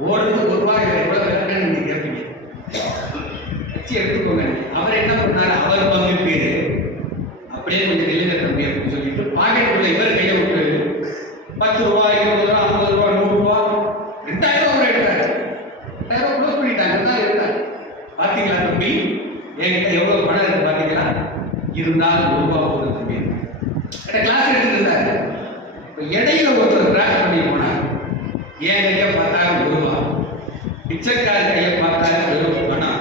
ஓடுறது ₹1 எவ்வளவு வேணும்னு நீங்க கேட்பீங்க, வச்சு எடுத்துக்கோங்க. அவர் என்ன பண்ணாரு, அவர் பங்குக்கு அப்படியே கொஞ்சம் நெல்லுங்க தம்பி அப்படின்னு சொல்லிட்டு பாக்கெட்டுக்குள்ள இவர் கையை விட்டு ₹10, ₹20, ₹50, ₹100, ₹2000 எடுத்தாரு. ₹2000 க்ளோஸ் பண்ணிட்டாங்க. தான் இருந்தாரு. பாத்தீங்களா தம்பி, என்கிட்ட எவ்வளவு பணம் இருக்கு பாத்தீங்களா, இருந்தாலும் ₹1 போகுது தம்பி. கிளாஸ் எடுத்துட்டு இருந்தாரு. இடையில ஒருத்தர் கிராஸ் பண்ணி போனார். என் கையை பார்த்தாலும் ₹1, பிச்சைக்கார கையை பார்த்தாலும் வெறும் பணம்.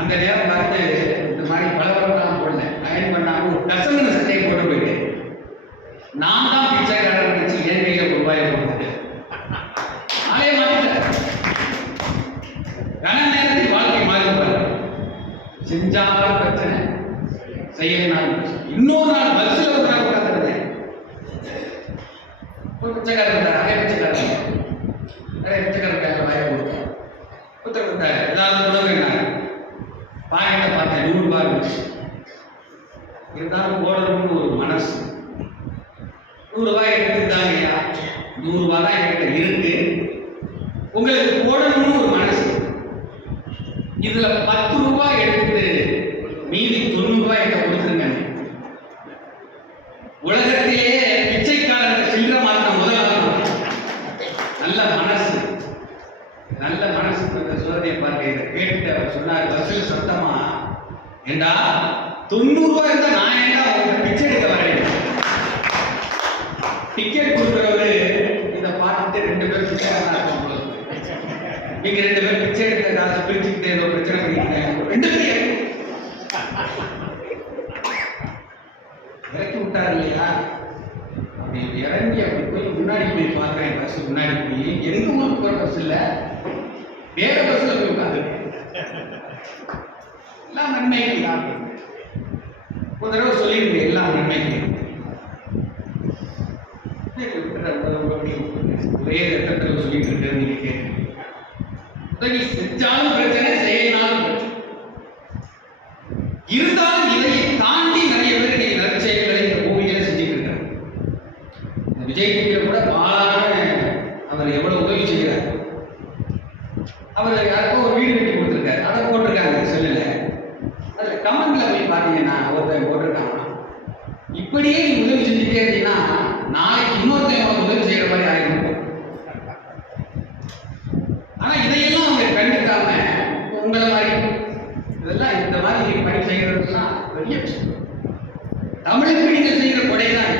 அந்த நேரம் பார்த்து இந்த மாதிரி பலவரெல்லாம் போடல, அயன் பண்ணாம ஒரு கசங்கன சட்டையை போட்டு போயிட்டேன். நான் தான் பிச்சைக்காரன் நினைச்சு என் கையில ₹1 போட்டேன். ஆளே மாத்திட்டேன். கன நேரத்தில் வாழ்க்கை மாறிப்பாரு. செஞ்சாலும் பிரச்சனை, செய்யலாம். இன்னொரு நாள் பஸ்ல ஒரு நாள் உட்காந்துருந்தேன். ஒரு பிச்சைக்காரர் இருந்தார், அதே பிச்சைக்காரர் வாயை கொடுத்தேன். புத்தகம் கொடுத்தாரு, ஏதாவது உணவுனாரு. பாக்கெட்டை பார்த்தேன், ₹100 இருந்துச்சு. இருந்தாலும் போடணும்னு ஒரு மனசு. ₹100 எடுத்துட்டாங்கய்யா, ₹100 தான் என்கிட்ட இருக்கு, உங்களுக்கு போடணும்னு ஒரு மனசு. இதுல ₹10 எடுத்து மீதி ₹90 என்கிட்ட கொடுத்துருங்க. உலகத்திலேயே பிச்சைக்காரன் சில்லற மாத்திரம் முதலாவது. நல்ல மனசு, நல்ல மனசு. சோதனையை பார்க்க இதை கேட்டு அவர் சொன்னார் பஸ்ஸில் சத்தமா, ஏண்டா ₹90 இருந்தா நான் ஏண்டா அவங்க பிச்சை எடுக்க வரேன். டிக்கெட் கொடுக்குறவரு இதை பார்த்துட்டு 2 பேரும் பிச்சைக்காரனா இருப்பாங்க. நீங்க 2 பேரும் பிச்சை எடுத்த காசு பிரிச்சுக்கிட்டு ஏதோ பிரச்சனை பண்ணிக்கிட்டேன். 2 பேரும் இறக்கி விட்டாரு இல்லையா. அப்படி இறங்கி அப்படி போய் முன்னாடி போய் பார்க்குறேன். பஸ் முன்னாடி போய் எங்க ஊருக்கு போகிற பஸ் இல்லை, வேற பஸ்ல போய் உட்காந்து எல்லாம் நன்மைக்கு தான். ஒரு தடவை சொல்லிடுங்க எல்லாம் நன்மைக்கு. ஒரே ரத்தத்தில் சொல்லிட்டு இருக்காரு. நீங்க கேட்க உதவி செஞ்சாலும் பிரச்சனை, செய்யனாலும் பிரச்சனை. இருந்தாலும் இதை தாண்டி நிறைய பேர் நீங்க நற்செயல்களை இந்த பூமியில செஞ்சுட்டு இருக்காங்க. இந்த விஜய் டிவியில கூட பாலான அவர் எவ்வளவு உதவி செய்கிறார். அவர் யாருக்கும் ஒரு வீடு கட்டி கொடுத்துருக்காரு, அதை போட்டிருக்காங்க செல்லுல. அதில் கமெண்ட்ல போய் பார்த்தீங்கன்னா ஒருத்தன் போட்டிருக்காங்க, இப்படியே நீ உதவி செஞ்சுட்டே இருந்தீங்கன்னா நாளைக்கு இன்னொருத்தன் உதவி செய்யற மாதிரி ஆயிடும். ஆனா இதையெல்லாம் அவங்க கண்டுக்காம உங்களை மாதிரி இதெல்லாம் இந்த மாதிரி பணி செய்யறதுலாம் பெரிய விஷயம். தமிழுக்கு நீங்க செய்கிற கொடைதான்.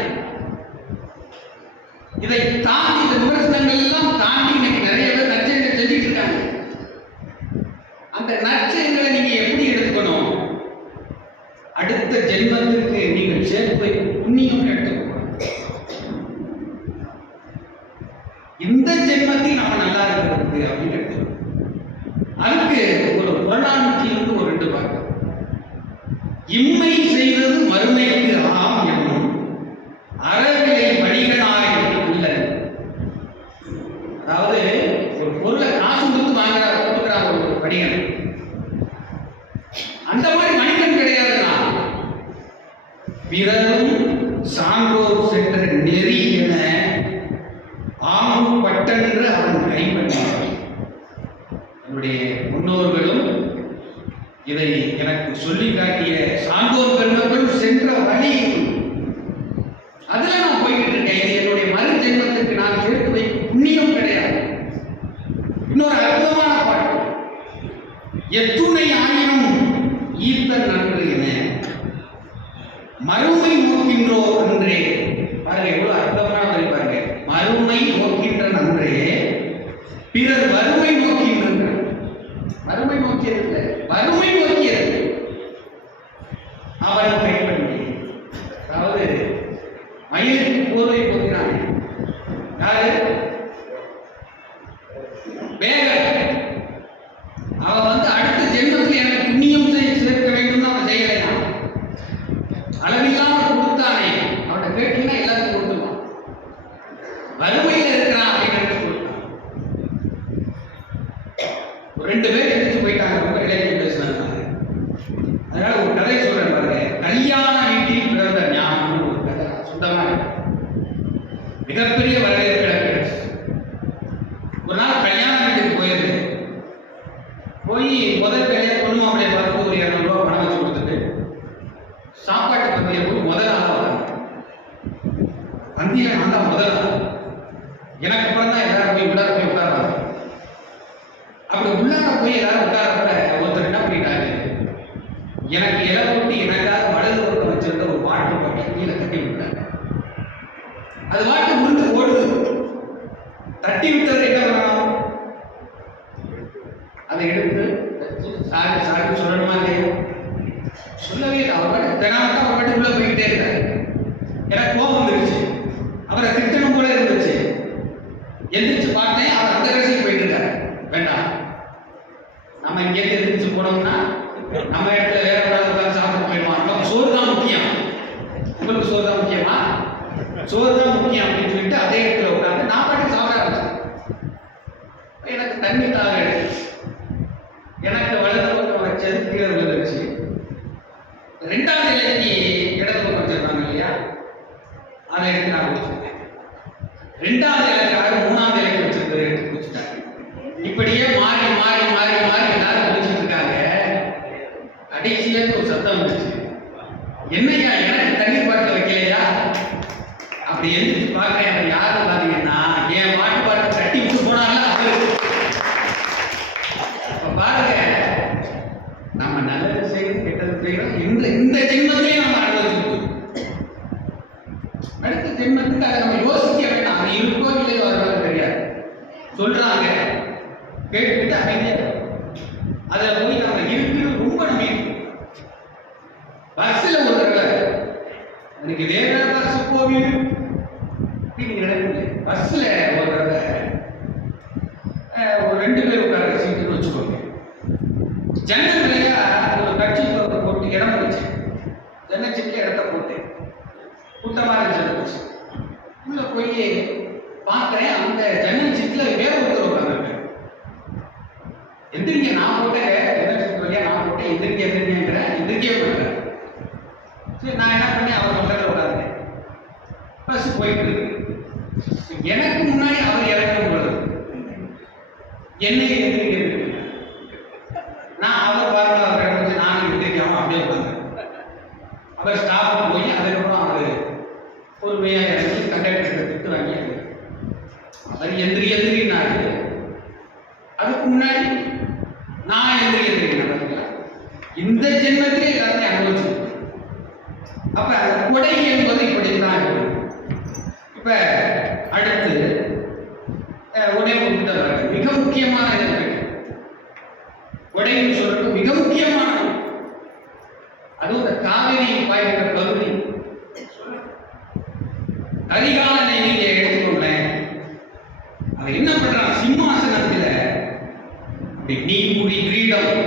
இதை தாண்டி இந்த விமர்சனங்கள் எல்லாம் தாண்டி இன்னைக்கு நிறைய பேர் நற்செயல்களை செஞ்சுட்டு இருக்காங்க. அந்த நற்செயல்களை நீங்க எப்படி எடுத்துக்கணும், அடுத்த ஜென்மத்திற்கு நீங்கள் சேர்த்து புண்ணியம் எடுத்துக்கணும். இந்த ஜென்மத்தையும் நம்ம நல்லா இருக்கிறது அப்படின்னு எடுத்துக்கணும். அதுக்கு ஒரு புறநானூற்றிலிருந்து ஒரு 2 வாக்கு, இம்மை செய்தது மறுமைக்கு ஆம் என்னும் அறவிலை வணிகனாய் அல்ல. அதாவது ஒரு பொருளை காசு கொடுத்து கொடுக்குறாங்க ஒரு வணிகன், அந்த மாதிரி மனிதன் கிடையாதுன்னா பிறரும் சான்றோர் சென்ற நெறி என ஆமும் பட்டென்று அவன் கைப்பற்றினான். என்னுடைய முன்னோர்களும் இதை எனக்கு சொல்லி காட்டிய சான்றோர் பெருமக்களும் சென்ற வழி, அதுல நான் போய்கிட்டு இருக்கேன். இது என்னுடைய மறு ஜென்மத்துக்கு நான் சேர்த்து வைக்கும் புண்ணியம் கிடையாது. இன்னொரு அற்புதமான பாட்டு, எத்துணை ஆயினும் ஈர்த்தல் நன்று என மறுமை நோக்கின்றோ அன்றே. பாருங்க எவ்வளவு அற்புதமான வரி பாருங்க. மறுமை நோக்கின்ற நன்றே பிறர் வறுமை நோக்கின்ற. வறுமை நோக்கியது இல்லை, வறுமை நோக்கியது அவன் கைப்பற்றி. அதாவது மயில் அளவில்லாமல் கொடுத்தானே, அவனை கேட்டீங்கன்னா எல்லாத்தையும் கொடுத்துருவான். வறுமையில் இருக்கிறான் அப்படின்னு நினைச்சு கொடுத்தான். ஒரு 2 பேர் எடுத்து போயிட்டாங்க, ரொம்ப இலக்கியம் பேசினாங்க. அதனால ஒரு கதை சொல்றேன் பாருங்க. கல்யாண வீட்டில் பிறந்த ஞானம் ஒரு கதை சொந்தமா இருக்கு. மிகப்பெரிய வரவேற்பு கிடைச்சு. ஒரு நாள் கல்யாண வீட்டுக்கு போயிருக்கு. போய் முதல் வேலையை பொண்ணு மாப்பிளைய பார்த்து ஒரு 200 ரூபா பணம் வச்சு கொடுத்துட்டு சாப்பாட்டு பந்தியில போய் முதல் ஆள் வராங்க. பந்தியில நான் தான் முதல் ஆள். எனக்கு அப்புறம் தான் எல்லாரும் போய் உள்ளார போய் உட்கார்றாங்க. அப்படி உள்ளார போய் எல்லாரும் உட்காரப்ப ஒருத்தர் என்ன பண்ணிட்டாரு, எனக்கு இலை போட்டு எனக்காக வலது பக்கம் வச்சிருந்த ஒரு வாட்டர் பாட்டில் கீழே தட்டி விட்டாங்க. அது வாட்டு உருண்டு ஓடுது. தட்டி விட்டவர் என்ன பண்ணணும், அதை எடுத்து சாரி சாரி சொல்லணுமா இல்லையா? சொல்லவே இல்லை. அவர் தினமத்தான் அவர் பாட்டு உள்ள போய்கிட்டே இருக்காரு. எனக்கு கோபம் வந்துருச்சு, அவரை திட்டணும் கூட இருந்துச்சு. எந்திரிச்சு பார்த்தேன், அவர் அந்த கடைசிக்கு போயிட்டு இருக்காரு. வேண்டாம், நம்ம இங்கேருந்து எந்திரிச்சு போனோம்னா நம்ம இடத்துல வேற ஏதாவது சாப்பிட்டு போயிடுவாங்க. நமக்கு சோறு தான் முக்கியம். உங்களுக்கு சோறு தான் முக்கியமா? சோறு தான் முக்கியம் அப்படின்னு சொல்லிட்டு அதே இடத்துல உட்காந்து நான் பாட்டு சாப்பிட ஆரம்பிச்சேன். எனக்கு தண்ணி தாக எடுத்து எனக்கு வலது பக்கம் வச்சது கீழே விழுந்துருச்சு. 2வது இலைக்கு இடது பக்கம் வச்சிருக்காங்க இல்லையா, அதை எடுத்து நான் குடிச்சிருக்கேன். 2வது இலைக்காக 3வது இலைக்கு வச்சிருந்தது எடுத்து குடிச்சிட்டாங்க. இப்படியே மாறி மாறி மாறி மாறி எல்லாரும் குடிச்சிட்டு இருக்காங்க. கடைசியில ஒரு சத்தம் வந்துச்சு, என்னையா எனக்கு தண்ணீர் பாட்டில் வைக்கலையா? அப்படி எழுதிட்டு பார்க்கிறேன். அவர் யாரும் பாத்தீங்கன்னா என் வாட்டு பாட்டு தட்டி விட்டு போனால அது. பாருங்க, நம்ம நல்லது செய்யணும் கெட்டது செய்யணும். இந்த ஜென்மத்திலேயே நம்ம அனுபவிச்சிருக்கோம். அடுத்த ஜென்மத்துக்கு அதை நம்ம யோசிக்க வேண்டாம். அது இருக்கோ இல்லையோ அதனால தெரியாது. சொல்றாங்க கேட்டுக்கிட்டு அமைதியா அதை போய் நம்ம இருக்கிறது ரொம்ப நம்பிக்கை. பஸ்ல ஒரு தடவை எனக்கு வேற பஸ் போவீங்க நடக்குது. பஸ்ல ஒரு தடவை ஒரு 2 பேர் உட்கார சீட்டுன்னு வச்சுக்கோங்க. ஜன்னல் வழியா ஒரு கட்சி போட்டு இடம் போச்சு. ஜன்னல் சீட்ல இடத்த போட்டு கூட்டமாக இருந்துச்சு. உள்ள போய் பார்க்கிறேன், அந்த ஜன்னல் சீட்ல வேற ஒருத்தர் உட்காந்துருக்காரு. எந்திரிங்க, நான் போட்டேன். ஜன்னல் சீட் வழியா நான் போட்டேன். எந்திரிக்க எந்திரிங்கிற எந்திரிக்கவே போயிட்டேன். சரி, நான் என்ன பண்ணி அவர் பக்கத்தில் உட்காந்துட்டேன். பஸ் போயிட்டு இருக்கு. எனக்கு முன்னாடி அவர் இறக்கும் பொழுது என்னை எந்திரிக்கிறது, நான் அவர் பார்க்க அவர் இடத்துல நானும் எந்திரிக்காம அப்படியே உட்காந்து. அவர் ஸ்டாப் போய் அதுக்கப்புறம் அவர் பொறுமையா இறங்கி கண்டக்டர் திட்டு வாங்கி அவர் எந்திரி எந்திரினாரு. அதுக்கு முன்னாடி நான் எந்திரிக்கிறேன். இந்த ஜென்மத்திலே எல்லாத்தையும் அனுபவிச்சிருக்கேன். அப்ப கொடை என்பது இப்படித்தான் இருக்கு. இப்ப அடுத்து உடை கொடுத்தவர்கள் மிக முக்கியமான கொடைன்னு சொல்றது மிக முக்கியமானது. அதுவும் இந்த காவிரி பாய்கிற பகுதி கரிகாலனை நீங்க எடுத்துக்கொண்டேன். அதை என்ன பண்றான், சிம்மாசனத்தில் நீர்முடி கிரீடம்,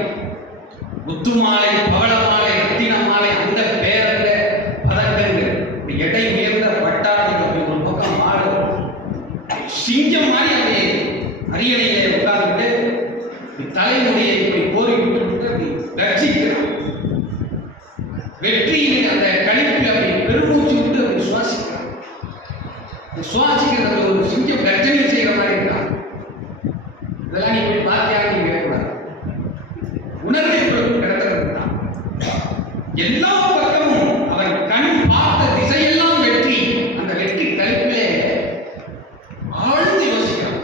முத்துமாலை, பவளமாலை, ரத்தின மாலை, அந்த பேரல்ல பதக்கங்கள், எடை உயர்ந்த பட்டாளி, ஒரு பக்கம் மாடு சிங்கம் மாதிரி அதை அரியணையிலே உட்கார்ந்துட்டு தலைமுடியை இப்படி கோரி விட்டு அப்படி கர்ஜிக்கிறான். வெற்றியில் அந்த கணிப்பில் அப்படி பெருமூச்சு விட்டு அப்படி சுவாசிக்கிறான். சுவாசிக்கிறது ஒரு சிங்கம் கர்ஜனை செய்கிற மாதிரி இருக்கான். இதெல்லாம் நீ போய் பார்த்தியாக நீங்க கேட்கக்கூடாது. உணர்வை கிடக்கிறது தான். எல்லா பக்கமும் அவன் கண் பார்த்த திசையெல்லாம் வெற்றி. அந்த வெற்றி கழிப்பிலே ஆழ்ந்து யோசிக்கிறான்.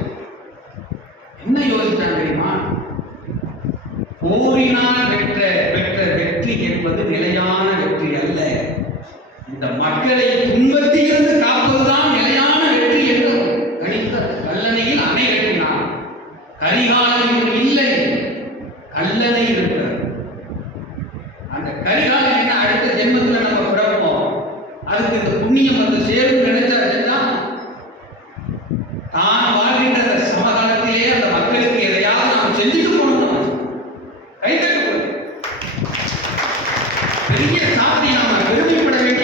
என்ன யோசிச்சான் தெரியுமா? போரினால் பெற்ற வெற்றி என்பது நிலையான வெற்றி அல்ல. இந்த மக்களை துன்பத்திலிருந்து காப்பதுதான் நிலையான வெற்றி என்று கணித்த கல்லணையில் அணை கட்டினான். கரிகாலன் இல்லை, கல்லணை இருக்கிறது. அந்த கரிகாலன் என்ன அடுத்த ஜென்மத்தில் நம்ம பிறப்போம், அதுக்கு இந்த புண்ணியம் வந்து சேரும் நினைச்சாச்சுன்னா தான் வாழ்கின்ற சமகாலத்திலே அந்த மக்களுக்கு எதையாவது நாம் செஞ்சுட்டு போகணும். கைத்தட்டு பெரிய சாதனை நாம பெருமைப்பட வேண்டும்.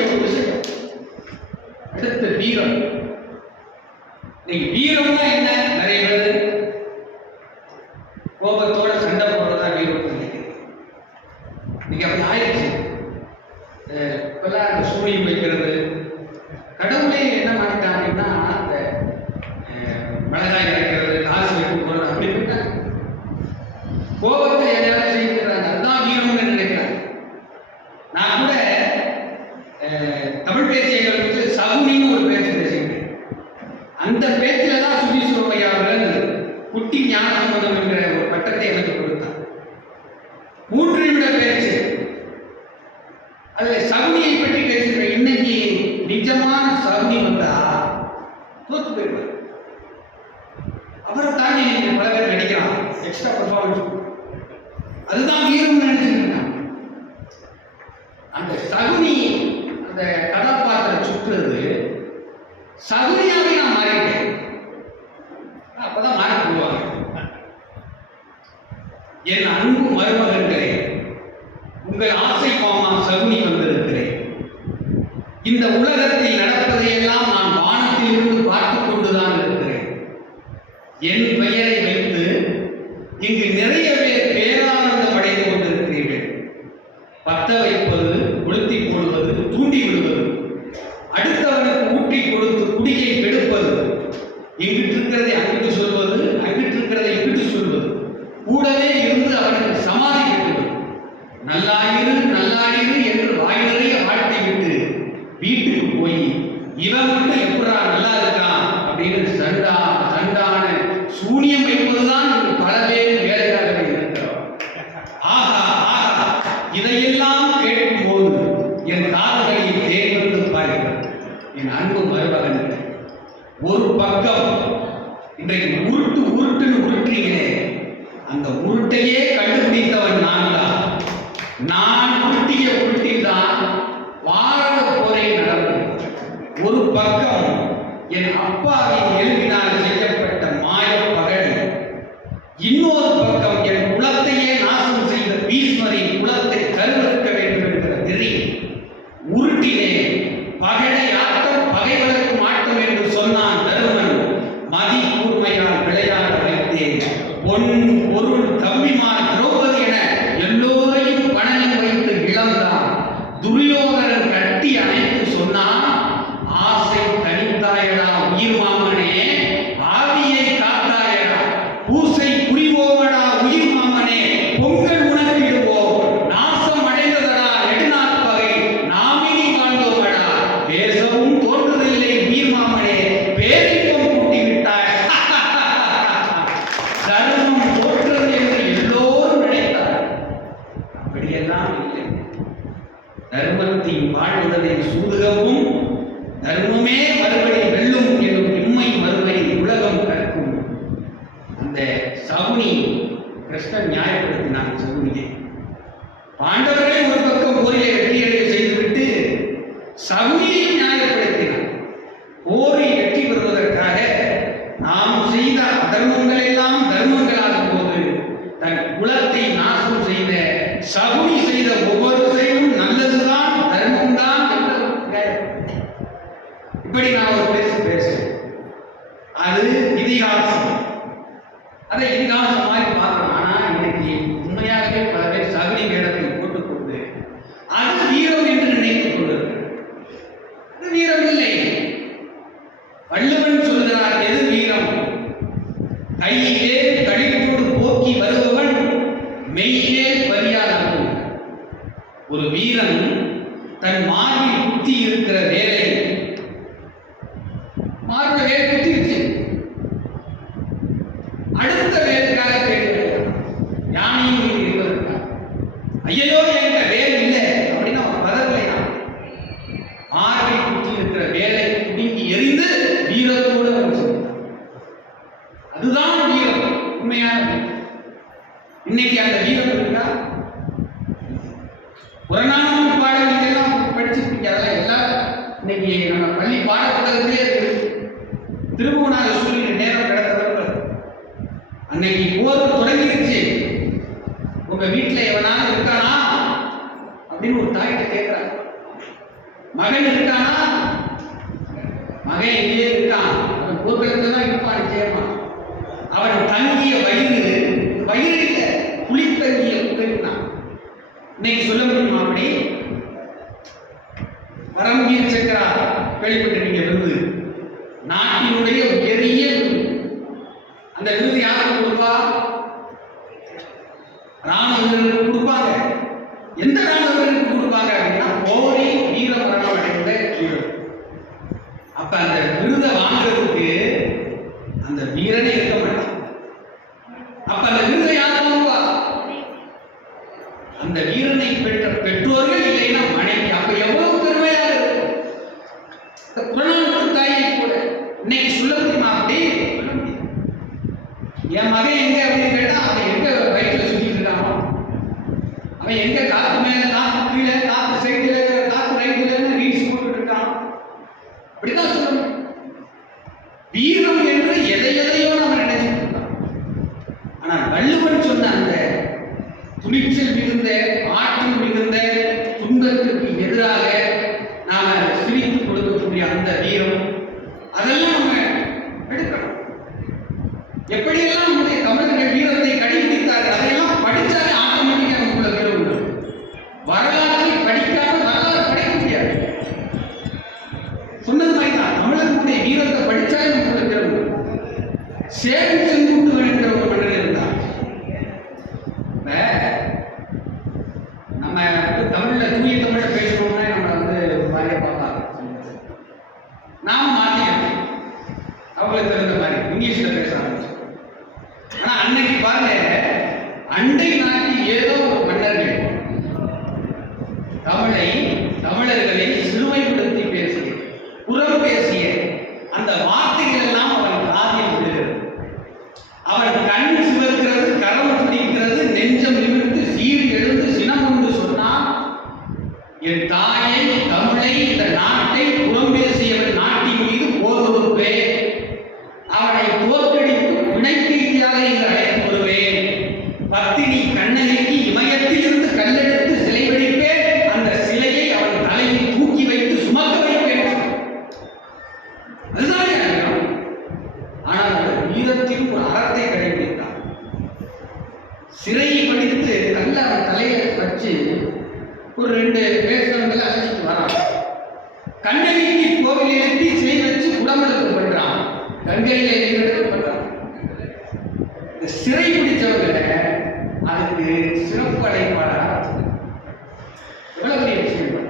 தான் அந்த சூனியம் வைக்கிறது. கடவுளே என்ன பண்ணிட்டாங்கன்னா அந்த மிளகாய் இறக்கிறது, காசு வைக்க போறது அப்படி போயிட்டாங்க. கோபத்தை எதையாவது செய்கிறாங்க, அதுதான் வீரம்னு நினைக்கிறாங்க. நான் கூட தமிழ் பேச்சியங்களுக்கு சகுனின்னு ஒரு பேச்சு பேசுகிறேன். அந்த பேச்சில் தான் சுபீஸ்வரையா அவர்கள் குட்டி ஞான சம்பந்தம் என்கிற ஒரு பட்டத்தை எனக்கு கொடுத்தார். 3 நிமிட பேச்சு. அதில் சகுனியை பற்றி பேசுகிறேன். இன்னைக்கு நிஜமான சகுனி வந்தா தோத்து போயிடுவார். அவரை தாண்டி நீங்க பல பேர் நடிக்கிறான், எக்ஸ்ட்ரா பர்ஃபார்மன்ஸ். அதுதான் வீரம் நினைச்சிருக்காங்க. அந்த சகுனி அந்த கதாபாத்திரம் சுற்றுறது சகுனியாவே நான் மாறிட்டேன். அப்பதான் மாற போடுவாங்க. என் அன்பு மருமகன்களே, உங்கள் ஆசை மாமா சகுனி வந்திருக்கிறேன். இந்த உலகத்தில் நடப்பதையெல்லாம் நான் வானத்தில் இருந்து பார்த்துக் கொண்டுதான் இருக்கிறேன். என் பெயரை வைத்து இங்கு நிறைய பேர் பேரானந்தம் அடைந்து கொண்டிருக்கிறீர்கள். பத்த வைப்பது, கொளுத்தி போடுவது, தூண்டி விடுவது, அடுத்தவனுக்கு ஊட்டி கொடுத்து குடியை கெடுப்பது, இங்கிட்டு இருக்கிறதை அங்கிட்டு சொல்வது, அங்கிட்டு இருக்கிறதை இங்கிட்டு சொல்வது, கூடவே இருந்து அவனுக்கு சமாதி கட்டுவது, நல்லாயிரு நல்லாயிரு என்று வாய் நிறைய வாழ்த்தி விட்டு வீட்டுக்கு போய் இவன் மட்டும் எப்படா நல்லா இருக்கான் அப்படின்னு சண்டான சூனியம் வைப்பதுதான் பல பேர் வேலையாக இருக்கிறோம். ஆஹா ஆஹா, இதையெல்லாம் கேட்கும் போது என் காதுகளில் தேன் வந்து பாருங்கள். என் அன்பு மருமகன், ஒரு பக்கம் இன்றைக்கு உருட்டுன்னு உருட்டுறீங்களே, அந்த உருட்டையே கண்டுபிடித்தவன் நான் தான். நான் உருட்டிய உருட்டில்தான் வார போரை நடந்தது. ஒரு பக்கம் என் அப்பாவின் எலும்பினால் செய்யப்பட்ட மாய பகல், இன்னொரு பக்கம் என் குலத்தையே நாசம் செய்த பீஷ்மரின் குலத்தை கருவறுக்க வேண்டும் என்கிற வெறி. உருட்டினே பகடை ஆட்டம் பகைவதற்கு ஆட்டம் என்று சொன்னான் தருமன். மதி கூர்மையால் விளையாட வைத்தேன். பொன் பொருள் தம்பிமார் திரௌபதி என எல்லோரையும் பணம் வைத்து இழந்தான். துரியோதனன் கட்டி அணைத்து சொன்னான், ஆசை தனித்தாயடா உயிர் மாமனே, ஆவியை காத்தாயடா, பூசை புரிவோமடா உயிர் மாமனே, பொங்கல் உணர்த்திடுவோம், நாசம் அடைந்ததடா நெடுநாள் பகை, நாமினி காண்போமடா, பேசவும் தோன்றுதில்லை உயிர் மாமனே, பேரிப்பம் கூட்டி விட்டாய். தர்மம் தோற்றது என்று எல்லோரும் நினைத்தார். அப்படியெல்லாம் இல்லை. தர்மத்தின் வாழ்வதை சூதுகவும் தர்மமே மறுபடி வெல்லும் என்னும் இம்மை மறுமை உலகம் கற்கும். அந்த சகுனி கிருஷ்ணன் நியாயப்படுத்தினான். சகுனியை பாண்டவர்களை ஒரு பக்கம் போரிலே வெற்றியடைய செய்துவிட்டு சகுனியை நியாயப்படுத்தினான். போரில் வெற்றி பெறுவதற்காக நாம் செய்த அதர்மங்கள் எல்லாம் தர்மங்களாகும் போது தன் குலத்தை நாசம் செய்த சகுனி செய்த ஒவ்வொரு செயலும் நல்லதுதான், தர்மம் தான் என்று இப்படி நான் ஒரு பேசுறேன். அது இதிகாசம். அதை இதிகாசம் மாதிரி பார்க்கணும். ஆனா இன்னைக்கு உண்மையாகவே பல பேர் சகுனி வேடத்தை போட்டுக்கொண்டு அது வீரம் என்று நினைத்துக் கொண்டிருக்கிறது. அது வீரம் இல்லை. வள்ளுவன் சொல்கிறார், எது வீரம்? கையிலே கழிப்போடு போக்கி வருபவன் மெய்யிலே பலியாகும். ஒரு வீரன் தன் மார்பில் குத்தி இருக்கிற வேலை, மார்பில் வேலை குத்திருச்சு, அடுத்த வேலைக்காக கேட்கிறார். யானையும் இருப்பதற்காக ஐயோ என்கிட்ட வேலை இல்லை அப்படின்னு அவன் பதவியா. மார்பில் குத்தி இருக்கிற வேலை குடுங்கி எரிந்து வீரத்தோடு அவன் சொல்றான். அதுதான் வீரம், உண்மையான. இன்னைக்கு அந்த வீரம் இருக்கா? புறநானூறு பாடல் இதெல்லாம் படிச்சிருப்பீங்க. அதெல்லாம் எல்லாம் இன்னைக்கு நம்ம பள்ளி பாடப்புத்தகத்திலே இருக்கு. திருபுவனாக சூழ்நிலை நேரம் கிடத்தவர்கள் அன்னைக்கு போர் தொடங்கிருச்சு. உங்க வீட்டுல எவனாலும் இருக்கானா அப்படின்னு ஒரு தாயிட்ட கேட்கிறாங்க. மகன் இருக்கானா? மகன் எங்கே இருக்கான்? அவன் போர்க்களத்துல தான் இருப்பான் நிச்சயமா. அவன் தங்கிய வயிறு இல்லை, குளித்தங்கிய இருக்கான். இன்னைக்கு சொல்ல முடியுமா? அப்படி பரம்வீர் சக்ரா கேள்விப்பட்டிருக்கீங்க விருது, நாட்டினுடைய உயரிய விருது. அந்த விருது யாருக்கு கொடுப்பா? ராணுவ வீரருக்கு கொடுப்பாங்க. எந்த ராணுவ வீரருக்கு கொடுப்பாங்க அப்படின்னா போரில் வீர மரணம் அடைந்த வீரர். அப்ப அந்த விருதை வாங்குறதுக்கு அந்த வீரனே இருக்க மாட்டான். அப்ப அந்த விருதை யார் வாங்குவா? அந்த வீரனை பெற்ற பெற்றோர்கள், இல்லைன்னா மனைவி. அப்ப எவ்வளவு பெருமையாக இருக்கும். புறநானூற்று தாயை கூட இன்னைக்கு சொல்ல முடியுமா? அப்படி சொல்ல முடியும். என் மகன் எங்க அப்படின்னு கேட்டா அவன் எங்க வயிற்றுல சுத்திட்டு இருக்கானோ, அவன் எங்க காத்து மேல காத்து கீழே காத்து சைடுல காத்து ரைட்டுல ரீல்ஸ் போட்டுட்டு இருக்கான். அப்படிதான் சொல்லணும். வீரம் என்று எதை எதையோ நம்ம நினைச்சிட்டு இருக்கோம். ஆனா வள்ளுவன் சொன்ன அந்த துணிச்சல் மிகுந்த, ஆற்றல் மிகுந்த, துன்பத்திற்கு எதிராக நாம சிரித்து கொடுக்கக்கூடிய அந்த வீரம், அதெல்லாம் நம்ம எடுக்கணும். எப்படியெல்லாம் நம்முடைய தமிழர்கள் வீரத்தை கடைபிடித்தார்கள், அதையெல்லாம் படித்தாலே ஆட்டோமேட்டிக்காக நமக்குள்ள வீரம் உண்டு. வரலாற்றை படிக்காம வரலாறு படிக்க முடியாது. சொன்னது மாதிரி தான், தமிழர்களுடைய வீரத்தை படித்தாலே நமக்குள்ள வீரம் உண்டு. சேரும் செங்குட்டுவன் என்ற ஒரு மன்னன் இருந்தார். நம்ம தமிழ்ல தூய தமிழ பேசணும்னா நம்ம மாதிரியா பார்க்கலாம். நாம மாத்திக்கணும், அவங்களுக்கு தகுந்த மாதிரி இங்கிலீஷ்ல பேசுறாங்க. ஆனா அன்னைக்கு பாருங்க, அண்டை நாட்டில் ஏதோ ஒரு மன்னர்கள் தமிழர்களை சிறுமைப்படுத்தி பேசிய, புறம் பேசிய அந்த வார்த்தைகள் எல்லாம் அவன் காதில் விழுகிறது. அவன் கண் சிவக்கிறது, கரம் துடிக்கிறது, நெஞ்சம் நிமிர்ந்து சீர் எழுந்து சினம் கொண்டு சொன்னான், என் தாயை தமிழை இந்த நாட்டை புறம் பேசியவன் நாட்டின் மீது போதுறுப்பேன், அவனை தோற்கடித்து வினைக்கைதியாக இங்கு அழைத்து வருவேன், பத்தினி கண்ணகிக்கு இமயத்தில் இருந்து கல்லெடுத்து சிலை வடிப்பேன், அந்த சிலையை அவன் தலையில் தூக்கி வைத்து சுமக்க வைப்பேன். அதுதான் அர்த்தம். ஆனால் அந்த வீரத்தில் ஒரு அறத்தை கடைபிடித்தார். சிறையை படித்து கல்ல அவன் தலையில வச்சு ஒரு 2 பேசுறவங்களை அழைச்சிட்டு வரான். கண்ணகிக்கு கோவில் எழுப்பி சிலை வச்சு உடம்புக்கு பண்றான், கங்கையில பண்றான். இந்த சிறை பிடிச்சவங்களை அதுக்கு சிறப்பு அடைப்பாளர். எவ்வளவு பெரிய விஷயம்!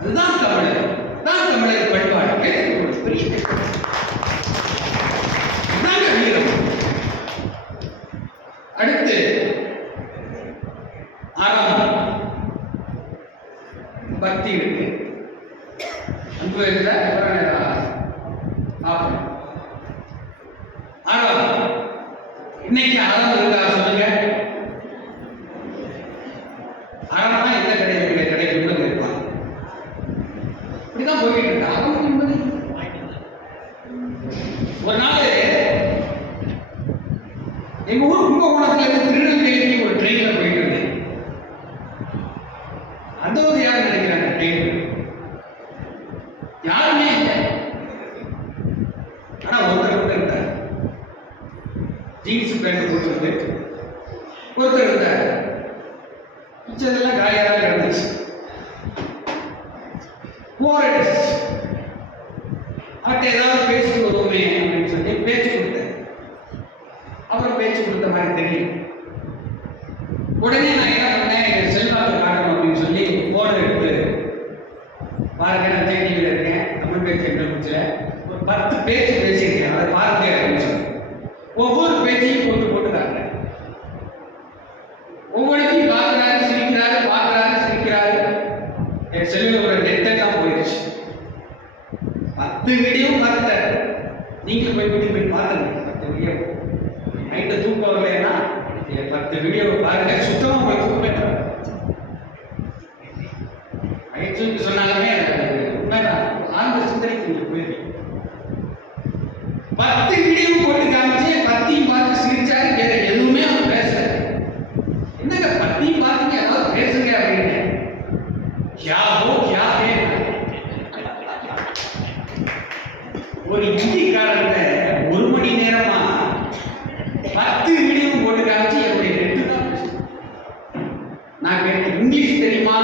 அதுதான் தமிழர், தான் தமிழர் பண்பாடு. பெரிய வீரம். அடுத்து அறம், பக்தி இருக்கு. அன்பு இருக்கிற அறம். இன்னைக்கு அறம் இருக்கா சொல்லுங்க? அறம்னா எந்த கடையில கிடைக்கும் இருப்பான். இப்படிதான் போயிட்டு இருக்கு. அறம் என்பது ஒரு நாள் எங்க ஊர் கும்பகோணத்துல இருந்து திருநெல்வேலிக்கு ஒரு ட்ரெயின்ல போயிட்டு இருந்தேன். அந்த ஒரு யார் நினைக்கிறாங்க ட்ரெயின் யாருமே இல்லை. ஆனா ஒருத்தர் கூட இருந்தார், ஜீன்ஸ் பேண்ட் போட்டு ஒருத்தர் இருந்தார். மிச்சதெல்லாம் காலியாக இருந்துச்சு. போர் அடிச்சு அவர்கிட்ட ஏதாவது பேசிட்டு வருவோமே அப்படின்னு சொல்லி பேச்சு கொடுத்தேன். அப்புறம் பேச்சு கொடுத்த மாதிரி தெரியும். உடனே நான் என்ன பண்ணேன், செல்வாக்கு காட்டணும் அப்படின்னு சொல்லி போன் எடுத்து பாருங்க, நான் டிவியில் இருக்கேன், தமிழ் பேச்சு என்ற முடிச்சல ஒரு 10 பேச்சு பேசியிருக்கேன், அதை பாருங்க அப்படின்னு சொல்லி ஒவ்வொரு பேச்சையும் போட்டு காட்டுறேன். ஒவ்வொருத்தையும் பார்க்கிறாரு, சிரிக்கிறாரு, பார்க்கிறாரு, சிரிக்கிறாரு. என் செல்லுல ஒரு நெட்டை தான் போயிடுச்சு. 10 வீடியோவும் பார்த்துட்டாரு. நீங்களும் போய் பார்த்துங்க 10 வீடியோ. நைட்டு தூக்கம் வரலைன்னா 10 வீடியோவை பாருங்க, சுத்தமாக போய் தூக்கம் நைட்டு சொன்னாலுமே உண்மைதான். ஆழ்ந்த சிந்தனைக்கு நீங்க போயிருக்கீங்க. 10 வீடியோ போட்டு காமிச்சு 10ஐயும் பார்த்து சிரிச்சாரு. வேற எதுவுமே அவர் பேசல. என்னங்க 10ஐயும் பார்த்துங்க, ஏதாவது பேசுங்க அப்படின்னு. கியா ஹோ கியா ஹே. ஒரு ஹிந்திக்காரங்க 1 மணி நேரமா 10 வீடியோ போட்டு காமிச்சு என்னுடைய நெட்டு தான் பேசுறேன். நான் கேட்டேன், இங்கிலீஷ் தெரியுமா?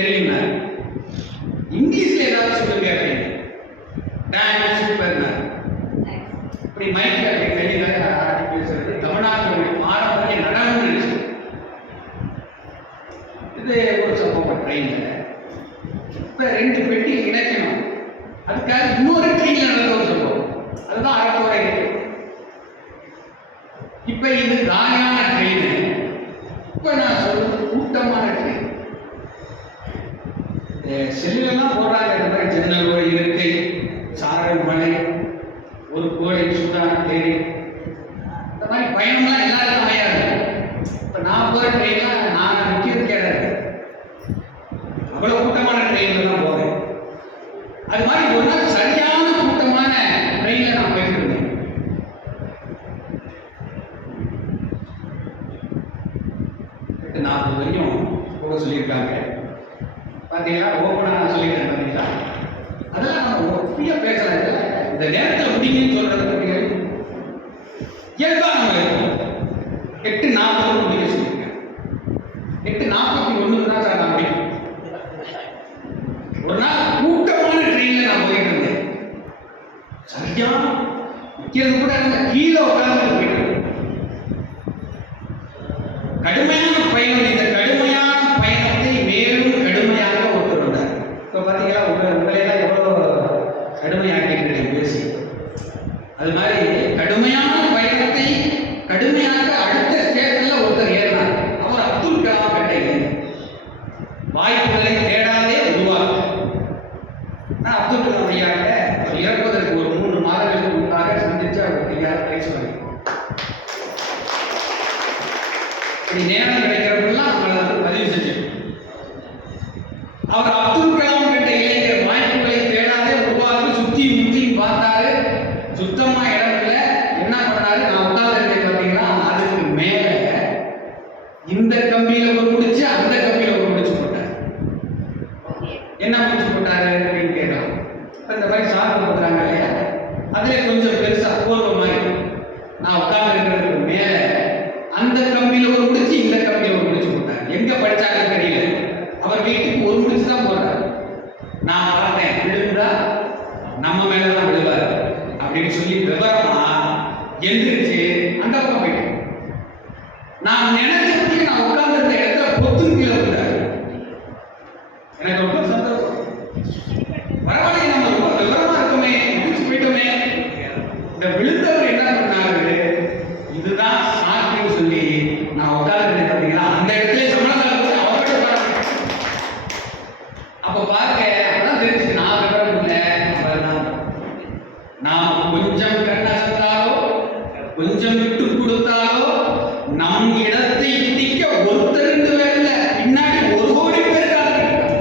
தெரியுங்களா? இங்கிலீஷ்ல ஏதாவது சொல்லுங்க அப்படின்னு. டான்ஸ் சூப்பர்னா இப்படி மைக்ல அப்படி வெளியில ஆடி பேசுறது தமிழ்நாட்டுடைய பாரம்பரிய நடனம் நினைச்சு. இது ஒரு சம்பவம் ட்ரெயின்ல. இப்ப 2 பெட்டி இணைக்கணும், அதுக்காக இன்னொரு ட்ரெயின்ல நடந்த ஒரு சம்பவம். அதுதான் அறக்குறை. இப்ப இது காலியான ட்ரெயின். இப்ப நான் சொல்றது கூட்டமான ட்ரெயின். செல்லுலாம் போடுறாங்க இந்த மாதிரி ஜன்னல் ஒரு இருக்கை, சாரல் மலை, ஒரு கோடை சூடான தேடி, இந்த மாதிரி பயணம்லாம் எல்லாருக்கும் அமையாது. இப்ப நான் போற ட்ரெயின்லாம் நான் நிற்கிறது கிடையாது, அவ்வளவு கூட்டமான ட்ரெயின்ல தான் போறேன். அது மாதிரி ஒரு நாள் சரியான கூட்டமான ட்ரெயின்ல நான் போயிட்டு இருந்தேன். 8:40 வரையும் போக சொல்லியிருக்காங்க. பார்த்தீங்களா, ஓப்பனா நான் சொல்லிட்டேன். பார்த்தீங்களா, அதெல்லாம் நம்ம ஃப்ரீயா பேசலாம். இந்த நேரத்தில் முடியும்னு சொல்றது இயல்பா நம்ம இருக்கோம். 8:40 முடிக்க சொல்லியிருக்கேன். 8:41 தான் சார் நான் முடியும். ஒரு நாள் கூட்டமான ட்ரெயின்ல நான் போயிட்டு இருந்தேன். சரியா நிற்கிறது கூட இருந்த கீழே உட்கார்ந்து போயிட்டு கடுமையான பயணம். இந்த கடுமையான பயணத்தை மேலும் கடுமையாக ஒருத்தர் வந்தார். இப்போ பார்த்தீங்களா, உங்களையெல்லாம் எவ்வளோ கடுமையாக்கிட்டு பேசி, அது மாதிரி கடுமையான பயணத்தை கடுமையாக அடுத்த ஸ்டேஷன்ல ஒருத்தர் ஏறினார். அவர் அப்துல் கலாம் கட்டையில் வாய்ப்புகளை தேடாதே உருவாக்கு. நான் அப்துல் கலாம் ஐயாட்ட அவர் இறப்பதற்கு ஒரு 3 மாதங்களுக்கு முன்பாக சந்திச்சு அவர் ஐயா பேசுவாங்க. நேரம் கிடைக்கிறவங்கெல்லாம் நம்மளை பதிவு செஞ்சு அவர் அப்துல் கலாம் கிட்ட இளைஞர் வாய்ப்புகளை தேடாதே உருவாக்கி சுத்தி முத்தி பார்த்தாரு. சுத்தமா இடம் இல்லை. என்ன பண்ணாரு, நான் உட்கார்ந்து பார்த்தீங்கன்னா அதுக்கு மேல இந்த கம்பியில ஒரு முடிச்சு அந்த கம்பியில ஒரு முடிச்சு போட்டார். என்ன முடிச்சு போட்டாரு அப்படின்னு கேட்கலாம். இந்த மாதிரி சாப்பிட்டு கொடுக்குறாங்க இல்லையா, அதுல கொஞ்சம் பெருசா போர்வ மாதிரி நான் உட்கார்ந்து இருக்கிறதுக்கு மேல அந்த கம்பியில ஒரு முடிச்சு இந்த கம்பியில ஒரு முடிச்சு போட்டார். எங்க படிச்சாலும் தெரியல. அவர் வீட்டுக்கு ஒரு முடிச்சு தான் போடுறாரு. நான் பார்த்தேன், விழுந்தா நம்ம மேலதான் விழுவார் அப்படின்னு சொல்லி விவரமா எந்திரிச்சு அந்த பக்கம் போயிட்டேன். நான் நினைச்சபடி நான் உட்கார்ந்து இருந்த இடத்துல பொத்து கீழே விட்டாரு. எனக்கு ரொம்ப சந்தோஷம். பரவாயில்ல, நம்ம ரொம்ப விவரமா இருக்குமே, முடிச்சு போயிட்டோமே. இந்த விழுந்தவர் என்ன பண்ணாரு, இதுதான் சாத்தியம் சொல்லி நான் உட்கார்ந்து பார்த்தீங்கன்னா அந்த இடத்துல சம்பளம் அப்ப பாருங்க. அதான் தெரிஞ்சு நான் விவரம் இல்லை. நாம் கொஞ்சம் கண்ணாசத்தாலோ கொஞ்சம் விட்டு கொடுத்தாலோ நம் இடத்தை இடிக்க ஒருத்தருந்து வரல, பின்னாடி 1 கோடி பேர் காத்திருக்கிறார்.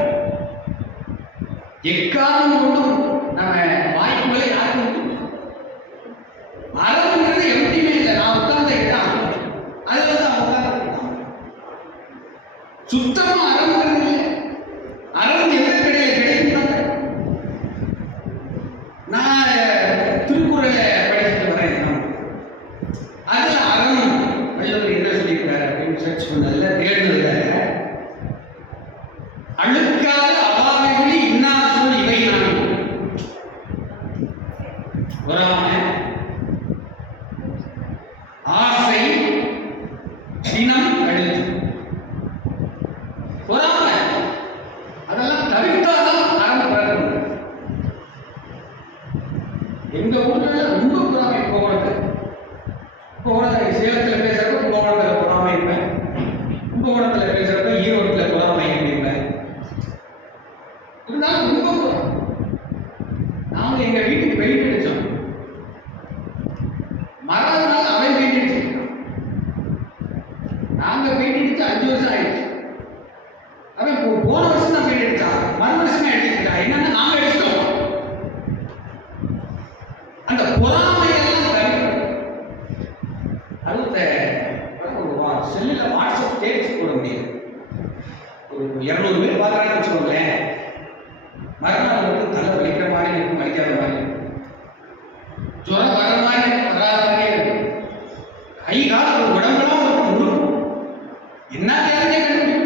எக்காரணம் கொண்டும் நம்ம வாய்ப்புகளை யாருக்கும் மரம்ன்றது எப்படியுமே இல்லை. நான் உட்கார்ந்த இடம் அதுல தான் உட்கார்ந்து சுத்தமா அறம்ன்றது இல்லை. அறம் எந்த கிடையாது, கிடைக்கும். நான் திருக்குறளை படிச்சுட்டு வரேன். அதுல அறம் வள்ளுவர் என்ன சொல்லியிருக்காரு அப்படின்னு சர்ச் பண்ணதுல தேடுனதுல அழுக்காத அவாவைகளி இன்னா சொல் இவை நான் பொறாமை, ஆசை, சினம், கழுத்து. பொறாமை அதெல்லாம் தவிர்த்தாதான் அறம் வளரும். எங்க ஊர்ல ரொம்ப பொறாமை. கும்பகோணத்துல சேலத்துல பேசுறப்ப கும்பகோணத்துல பொறாமை இருப்பேன், கும்பகோணத்துல பேசுறப்ப ஈரோட்டுல பொறாமை இருப்பேன். இருந்தாலும் ரொம்ப பொறாமை. நாங்க எங்க வீட்டுக்கு பெயிண்ட் அடிச்சோம். மறாவது நாள் அவன் பெயிண்ட் அடிச்சிருக்கான். நாங்க பெயிண்ட் அடிச்சு 5 வருஷம் ஆயிடுச்சு. அவன் போன வருஷம் தான் பெயிண்ட் அடிச்சான், மறு வருஷமே அடிச்சிருக்கான். என்னன்னா நாங்க அடிச்சிட்டோம். அந்த பொறாமையெல்லாம் தவிர்க்கணும். அது செல்லுல வாட்ஸ்அப் ஸ்டேட்டஸ் போட முடியாது. ஒரு 200 பேர் பார்க்கறான்னு வச்சுக்கோங்களேன், மறுநாள் வந்து தலை வலிக்கிற மாதிரி இருக்கும், வலிக்காத மாதிரி இருக்கும், ஜுரம் வர மாதிரி இருக்கும், வராத மாதிரியே இருக்கும், கை கால் உடம்பெல்லாம் ஒரு முழுக்கும். என்ன தேவையே கண்டுபிடிக்க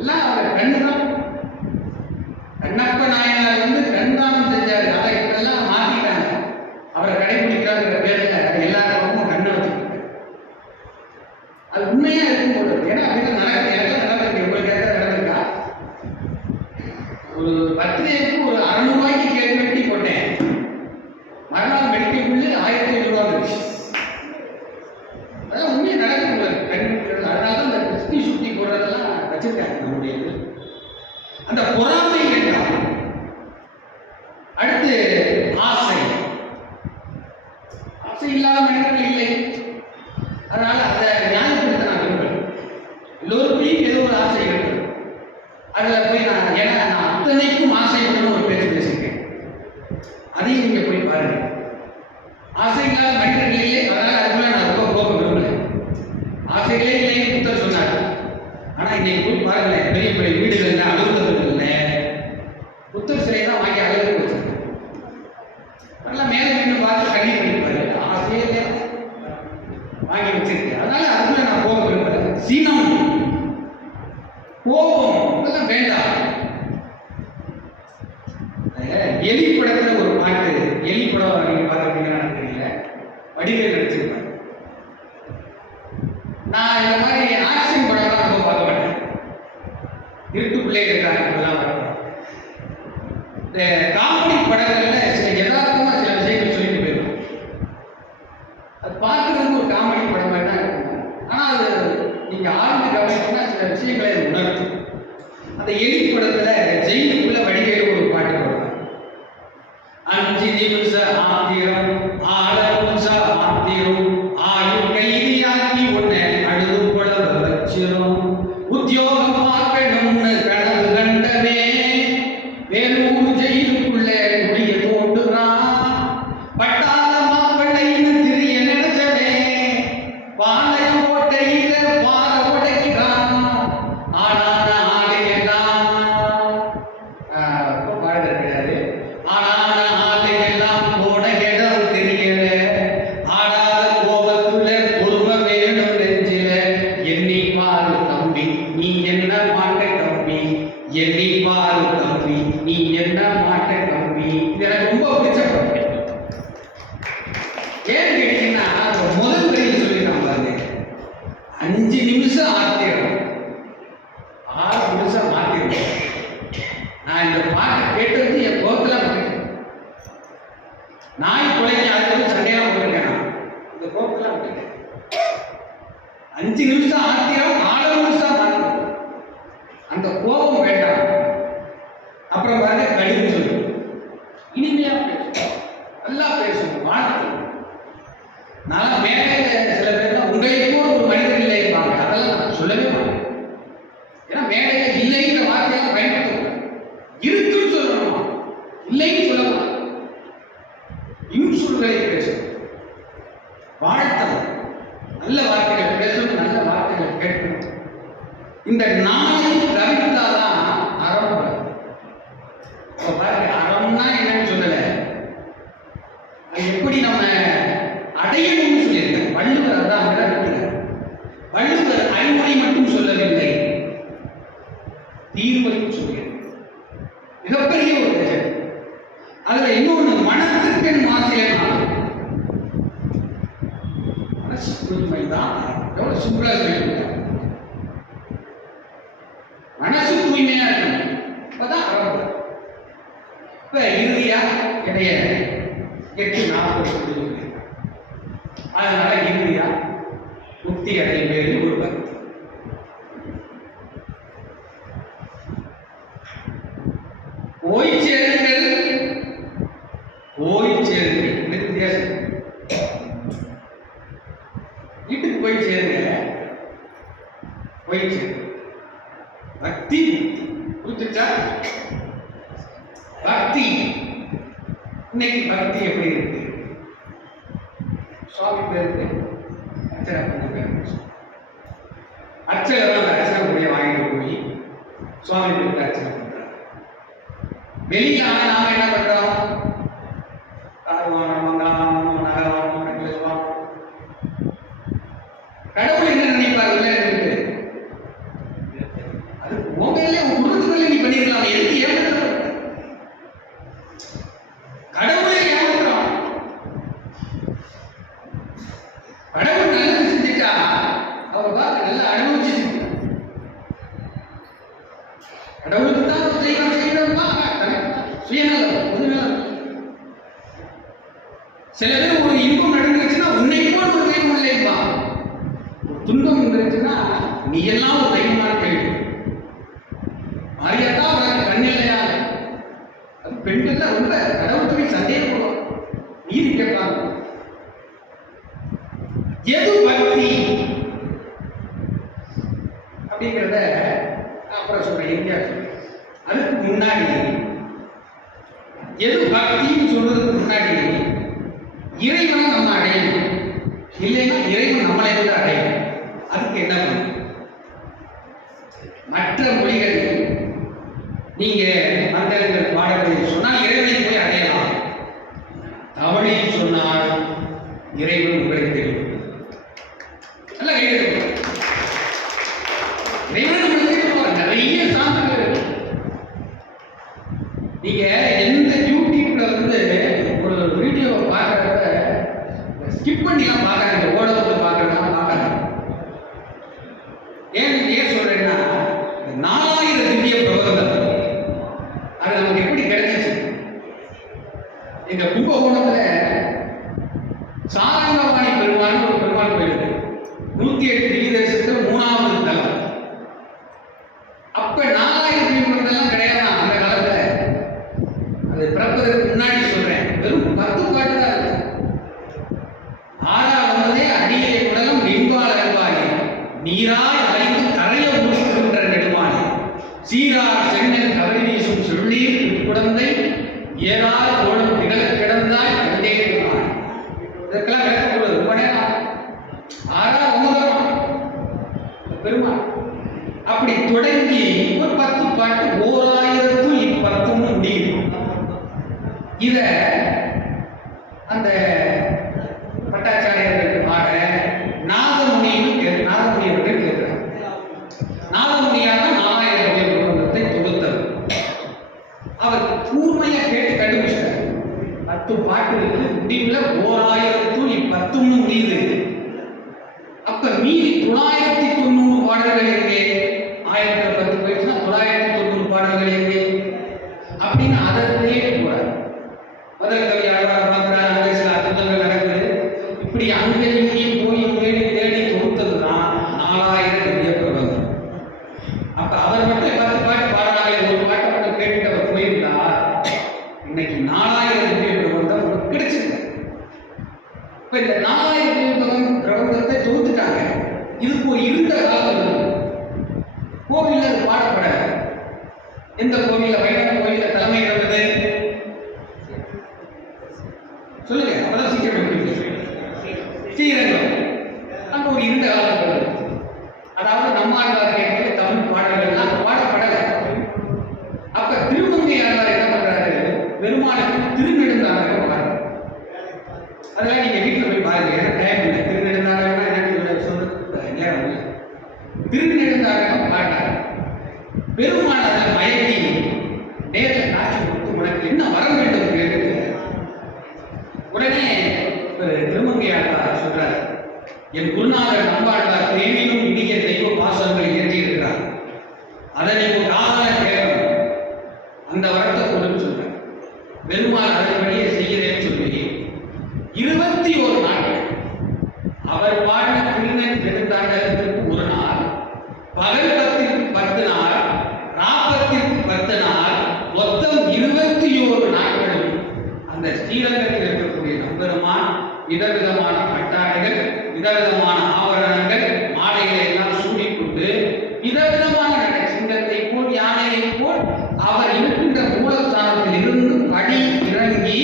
எல்லாம் அவர் கண்ணு தான். கண்ணப்ப நாயனார் வந்து கண்தானம் செஞ்சாரு. அதை இப்பெல்லாம் மாத்திட்டாங்க. அவரை கடைபிடிக்கிறாங்கிற பேர்ல எல்லாரும் கண்ணை வச்சுக்கிட்டு அது உண்மையா இருக்கும் போது. ஏன்னா அப்படிதான் நடக்குது. எல்லாம் நடக்குது. உங்களுக்கு எதாவது நடந்திருக்கா? ஒரு பர்த்டேக்கு ஒரு 600 ரூபாய்க்கு கேக் வெட்டி போட்டேன். மறுநாள் மெடிக்கல் பில்லு 1500 ரூபா இருந்துச்சு. அதான் உண்மையை நடக்குது. கண்டுபிடிக்கிறது. அதனால தான் இந்த கிறிஸ்டி சுட்டி போடுறதெல்லாம் வச்சிருக்காங்க நம்முடைய இது. அந்த பொறாமை வேண்டாம். அடுத்து ஆசை. ஆசை இல்லாத மனிதர்கள் இல்லை. அதனால அதை நியாயப்படுத்த நான் விரும்புகிறேன். எல்லோருக்குள்ளேயும் ஏதோ ஒரு ஆசை இருக்கு. அதில் போய் நான் அத்தனைக்கும் ஆசைப்படணும் ஒரு பேச்சு பேசியிருக்கேன். அதையும் நீங்க போய் பாருங்க. ஆசை இல்லாத மனிதர்கள் இல்லை. அதனால அதுக்குள்ள நான் ரொம்ப போக விரும்பல. ஆசைகளே இல்லைன்னு புத்தர் சொன்னார். ஆனா இன்னைக்கு போய் பாருங்களேன், பெரிய பெரிய வீடுகள்ல அலுவலகங்கள்ல புத்தர் சிலை தான் வாங்கி அழகு வச்சிருக்கேன். நல்லா மேல மீண்டும் பார்த்து கண்ணீர் பண்ணிப்பாரு. ஆசையே வாங்கி வச்சிருக்கேன். அதனால அதுக்குள்ள நான் போக விரும்பல. சீனம், கோபம் இதெல்லாம் வேண்டாம். எலி படத்துல ஒரு பாட்டு, எலி படம் நீங்க பார்த்துருக்கீங்கன்னு தெரியல, வடிவேல் நடிச்சிருப்பாங்க. நான் இந்த மாதிரி ஆக்ஷன் படம்லாம் ரொம்ப பார்க்க மாட்டேன். இருட்டுக்குள்ளே இருக்காங்க இதெல்லாம் பார்ப்பேன். இந்த காமெடி படங்கள்ல சில யதார்த்தமா சில விஷயங்கள் சொல்லிட்டு போயிடும். அது பார்க்கறதுக்கு ஒரு காமெடி படம் மாதிரி தான் இருக்கும். ஆனா அது நீங்க ஆழ்ந்து கவனிச்சா சில விஷயங்களை உணர்த்தும். அந்த எலி படத்துல ஜெயிலுக்குள்ள வடிவேலு ஒரு பாட்டு போடுறாங்க. 5 நிமிஷ ஆத்திரம், 6 நிமிஷ ஆத்திரம், ஆயுள் கைதியாக்கி உன்னை அழுது புலவ வச்சிரும். உத்தியோகம் பார்க்கணும்னு கனவு கண்டவே வேலூர் ஜெயிலுக்குள்ள குடிய தோண்டுறான். பட்டாள மாப்பிள்ளைன்னு திரிய நினைச்சவே பாளையம் கோட்டையில பாத உடைக்கிறான். ஆனான ஆலையெல்லாம் பாடுறது கிடையாது. ஆனான ஆலையெல்லாம் போன இடம் தெரியல. ஆடாத கோபத்துல பொறுமை வேணும் நெஞ்சில. எண்ணி பாரு தம்பி நீ என்ன மாட்ட தம்பி, எண்ணி பாரு தம்பி நீ என்ன மாட்ட தம்பி. இது எனக்கு ரொம்ப பிடிச்ச பாட்டு. ஏன் கேட்டீங்கன்னா முதல் வரியில் சொல்லியிருக்கான் பாருங்க, 5 நிமிஷம் ஆத்திரம், 6 நிமிஷம் ஆத்திரம். நான் இந்த பாட்டை கேட்டது என் கோத்துல போயிட்டேன். நாய் கொலைக்கு அதுக்கு சண்டையெல்லாம் போட்டிருக்கேன். இந்த கோத்துல போயிட்டேன். 5 நிமிஷம் ஆத்திரம், 6 நிமிஷம் ஆத்திரம். அந்த கோபம் வேண்டாம். அப்புறம் பாருங்க கடிந்து சொல்லும். இனிமையா பேசும், நல்லா பேசும், வாழ்த்து. நான் மேடையில சில பேர் உங்களுக்கு ஒரு மனிதர் இல்லை இருப்பாங்க. அதெல்லாம் நான் சொல்லவே மாட்டேன். ஏன்னா மேடையில இல்லைங்கிற வார்த்தையெல்லாம் பயன்படுத்தக்கூடாது. இருக்குன்னு சொல்லணும், இல்லைன்னு சொல்லக்கூடாது. இன்சொல்களை பேசணும், வாழ்த்தணும், நல்ல வார்த்தைகள் பேசணும், நல்ல வார்த்தைகள் கேட்கணும். இந்த நாளை தவிர்த்தாதான் அறம் வரும். பாருங்க, அறம்னா என்னன்னு சொல்லல, அது எப்படி நம்ம அடையணும்னு சொல்லியிருக்க. வள்ளுவர் அதான் இருக்கிறார். வள்ளுவர் அறிவுரை மட்டும் சொல்லவில்லை, தீர்வையும் சொல்லியிருக்க. மிகப்பெரிய ஒரு கஜன். அதுல இன்னொன்று, மனத்திற்கண் மாசியனால் மனசு தூய்மைதான். எவ்வளவு சிம்பிளா சொல்லியிருக்க. மனசு தூய்மையா இருக்கணும், அப்பதான் அறம். இப்ப இறுதியா என்னைய 8:40 அதனால இறுதியா முக்தி அடையும் பேரு ஒரு பக்தி. போய் சேருங்கள், போய் சேருங்கள். எனக்கு வித்தியாசம். வீட்டுக்கு போய் சேருங்க, போய் சேருங்க. பக்தி புரிஞ்சுச்சா? பக்தி இன்னைக்கு பக்தி எப்படி இருக்கு? சுவாமி பேருக்கு அர்ச்சனை பண்ணுங்க. அர்ச்சனை அர்ச்சனை கூடிய வாங்கிட்டு போய் சுவாமி பேருக்கு அர்ச்சனை பண்றாங்க. வெளியில நாம என்ன பண்றோம்? கடவுள் என்ன நினைப்பார்கள்? அது கடவுளுக்கு தான் செய்யறோம்னா சுயநலம், பொதுநலம். சில பேர் ஒரு இன்பம் நடந்துச்சுன்னா உன்னை போல் ஒரு தெய்வம் இல்லைப்பா, துன்பம் இருந்துச்சுன்னா நீ எல்லாம் ஒரு தெய்வமான கேள்வி மாறியாத்தா அவருக்கு கண்ணில்லையா. அது பெண்கள்ல ரொம்ப கடவுளுக்கு சந்தேகப்படும், நீதி கேட்பாங்க. எது பக்தி அப்படிங்கிறத அப்புறம் சொல்றேன், இந்தியா சொல்றேன். அதுக்கு முன்னாடி எது பக்தின்னு சொல்றதுக்கு முன்னாடி இறைவனை நம்ம அடையணும், இல்லைன்னா இறைவன் நம்மளை வந்து அடையணும். அதுக்கு என்ன பண்ணும்? மற்ற மொழிகளில் நீங்க மந்திரங்கள் பாடல்கள் சொன்னால் இறைவனை போய் அடையலாம். தமிழில் சொன்னால் இறைவன் உங்களை தெரியும். நல்ல கைது இறைவன் நிறைய சான்றுகள். நீங்க எந்த யூடியூப்ல வந்து ஒரு வீடியோ பார்க்கறத ஸ்கிப் பண்ணிலாம் பார்க்கறாங்க, ஓடத்தை பார்க்கறதெல்லாம் பார்க்கறாங்க. ஏன் சொல்றேன்னா 4000 திவ்ய பிரபந்தம் அது நமக்கு எப்படி கிடைச்சிச்சு? எங்க கும்பகோணத்துல சாரங்கபாணி பெருமாள் ஒரு பெருமாள் கோயில் 108 திவ்ய தேசத்துல 3வது தலம். அப்ப 4000 திவ்ய பிரபந்தம் கிடையாது அந்த காலத்துல. அது பிறப்பதற்கு முன்னாடி சொல்றேன், வெறும் 10 பாட்டு தான் இருக்கு. 6வது அடியை உடலும் நின்பால் அல்வாயே நீராய் அலைந்து கரைய ஊசுகின்ற நெடுமானே சீரார் சென்னல் கவரி வீசும் சுள்ளீர் குழந்தை ஏறால் தோளும் திகழ கிடந்தாய் கண்டே. இதற்கெல்லாம் விளக்கப்படுவது ரொம்ப நேரம். 6வது பெருமாள் அப்படி தொடங்கி ஒரு 10 பாட்டு 1010 முடியும். இத அந்த பட்டாச்சாரியர்கள் பாட நாதமுனியும் நாதமுனியர்கள் கேட்கிறார். நாதமுனியான 4000 பிரபந்தத்தை தொகுத்தவர். அவர் கூர்மையா கேட்டு கண்டுபிடிச்சார். 10 பாட்டு இருக்கு, முடிவுல 1010 முடியுது. அப்ப மீதி 990 பாடல்கள் எங்கே? 1010 போயிடுச்சுன்னா 990 பாடல்கள் எங்கே அப்படின்னு அதை தேடி போறார். முதல் கவி அழகாக பார்க்கிறார், அங்கே சில அற்புதங்கள் நடக்குது. இப்படி அங்கேயும் போய் தேடி தேடி தொகுத்ததுதான் 4000 திவ்ய பிரபந்தம். அப்ப அவர் மட்டும் 10 பாட்டு பாடுறாங்களே, ஒரு பாட்டை மட்டும் கேட்டுட்டு அவர் போயிருந்தா இன்னைக்கு 4000 திவ்ய பிரபந்தம் உங்களுக்கு கிடைச்சிருக்கு. இப்ப இந்த 4000 திவ்ய பிரபந்தத்தை தொகுத்துட்டாங்க. இதுக்கு ஒரு இருந்த காலம் கோவில்ல அது பாடப்பட. எந்த கோவில்ல? வைணவ கோவில்ல தலைமை இருந்தது சொல்லுங்க, அப்பதான் சீக்கிரம் ஸ்ரீரங்கம். அங்க ஒரு இருந்த காலம். அதாவது நம்மாழ்வார் கேட்கிற தமிழ் பாடல்கள்லாம் பாடப்படல. அப்ப திருமங்கை ஆழ்வார் என்ன பண்றாரு? பெருமாளுக்கு திருநெடுந்தாண்டகம் பாடுறாரு. அதெல்லாம் நீங்க வீட்டுல போய் பாருங்க, ஏன்னா டைம் இல்லை. திருநெடுந்தாண்டகம்னா எனக்கு சொல்றது நேரம் இல்லை. திருநெடுந்தாண்டகம் பாடுறாரு. பெருமாள் அதில் மயக்கி நேரில் காட்சி கொடுத்து உனக்கு என்ன வர வேண்டும் கேட்டு உடனே திருமங்கையாழ்வார் சொல்றார், என் குருநாதர் நம்பாழ்வார் தேவிலும் இனிய தெய்வ பாசங்களை இயற்றியிருக்கிறார். அதை நீ ஒரு காதல கேட்கணும், அந்த வரத்தை கொடுன்னு சொல்றார். பெருமாள் அதன்படியே செய்கிறேன்னு சொல்லி 21 நாட்கள் அவர் பாடின திருநெடுந்தாண்டகத்திற்கு ஒரு நாள், பகல் 10 நாள், ராப்பத்திற்கு 10 நாள், மொத்தம் 21 நாட்களும் அந்த ஸ்ரீரங்கத்தில் இருக்கக்கூடிய நம்பெருமான் விதவிதமான பட்டாடைகள், விதவிதமான ஆபரணங்கள், மாலைகளை எல்லாம் சூடிக்கொண்டு விதவிதமான சிங்கத்தை போல் யானையை போல் அவர் இருக்கின்ற மூலஸ்தானத்தில் இருந்து படி இறங்கி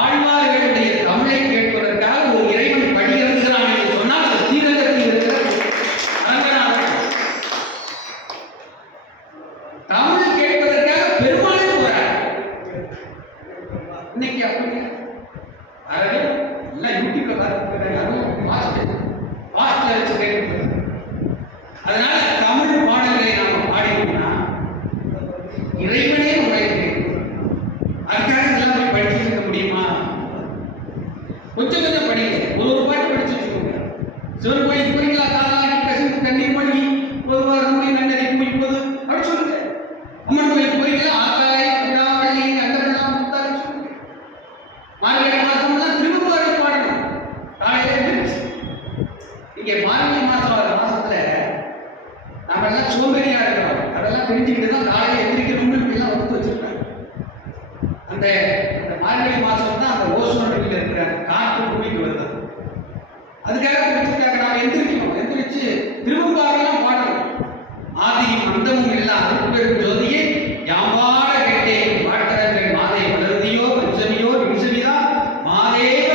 ஆழ்வார்களுடைய தமிழை கேட்பதற்காக ஒரு இறைவன் படி இறங்குகிறான் என்று சொன்னால் அது ஸ்ரீரங்கத்தில் இருக்கிற தமிழ் கேட்பதற்காக பெருமாளே போறார். இன்னைக்கு அப்படி அறவே எல்லாம் யூடியூப்ல பார்த்துட்டு வச்சு கேட்டு. அதனால தமிழ் பாடல்களை நாம பாடினோம்னா இறைவனே தெரிஞ்சுக்கிட்டு தான் காலையில் எந்திரிக்கணும்னு எல்லாம் வகுத்து வச்சிருக்காங்க. அந்த மார்கழி மாசம் தான் அந்த ஓசோனில் இருக்கிற காற்று பூமிக்கு வருது. அதுக்காக பிடிச்சிருக்காங்க. நாம் எந்திரிக்கணும், எந்திரிச்சு திருவம்பாவையெல்லாம் பாடணும். ஆதியும் அந்தமும் இல்லா அருட்பெரும் ஜோதியே யாம்பாட கேட்டேன் வாழ்த்தரங்கள் மாதை வளர்தியோ பஞ்சமியோ நிமிஷமிதா மாதேவ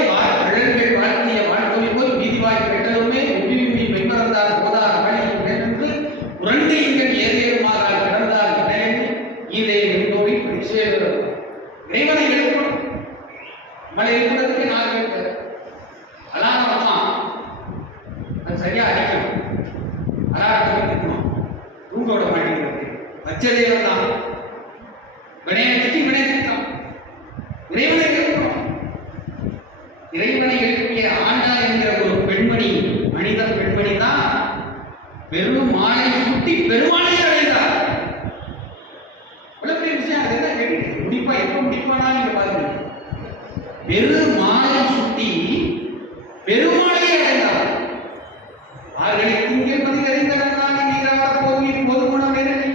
கழல்கள் வாழ்த்திய வாழ்த்தொழி போய் வீதிவாய் பெற்றலுமே ஒவ்வியும்பி மெய்மறந்தார் போதார் அவளியும் உடனென்று உரண்டு இங்கள் ஏதேறுமாக கிடந்தார் இடனென்று இதே என்பவை விஷயம். இறைவனை எழுப்பணும். நம்மளை எழுப்புறதுக்கு 4 பேர் அலாரமா அது சரியா அடிக்கணும். அலாரத்தை இருக்கணும். தூங்க விட மாட்டேங்கிறது வச்சதேவன் தான். வினயத்துக்கு வினயத்தான். இறைவனை எழுப்பணும். இறைவனை எழுப்பிய ஆண்டா என்கிற ஒரு பெண்மணி, மனித பெண்மணி தான் பெரும் மாலை சுட்டி பெருமாளை அடைந்தார். பெரிய விஷயம். அது என்ன கேட்டீங்க? முடிப்பா எப்ப முடிப்பானா நீங்க பாருங்க. பெரும் மாலை சுட்டி பெருமாளை அடைந்தார். ஆர்களை திங்கள் பதிகறிந்தவன் நீராட போவீர் பொதுகுணம் நேரடி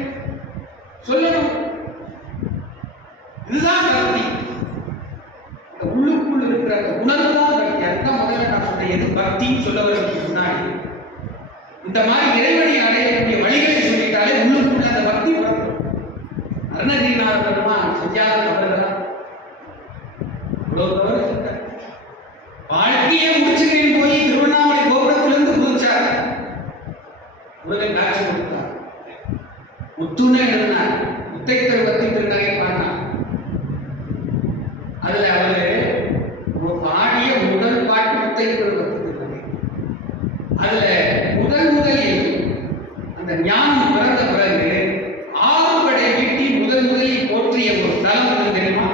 சொல்லணும். இதுதான் பக்தி. உள்ளுக்குள் இருக்கிற அந்த உணர்வு தான் பக்தி. அதுதான் முதல்ல நான் சொன்னேன். எது பக்தின்னு சொல்ல வரதுக்கு முன்னாடி இந்த மாதிரி இறைவனை அடையக்கூடிய வழிகளை சொல்லிட்டாலே உள்ளுக்குள்ள அந்த பக்தி பிறக்கும். அருணகிரிநாத பெருமான் செஞ்சாத தவறுதான் இவ்வளவு தவறு செஞ்சார். வாழ்க்கையை முடிச்சுக்கிறேன் போய் திருவண்ணாமலை கோபுரத்திலிருந்து குதிச்சார். முருகன் காட்சி கொடுத்தார். முத்துனே எழுதினார். முத்தை தருவத்தை திருநகை பாடினார். அதுல அவரு பாடிய முதல் பாட்டு முத்தை தருவத்தை திருநகை. அதுல முதலில் அந்த ஞானம் பிறந்த பிறகு 6 படை வீட்டி முதலில் போற்றிய ஒரு தலம் தெரியுமா?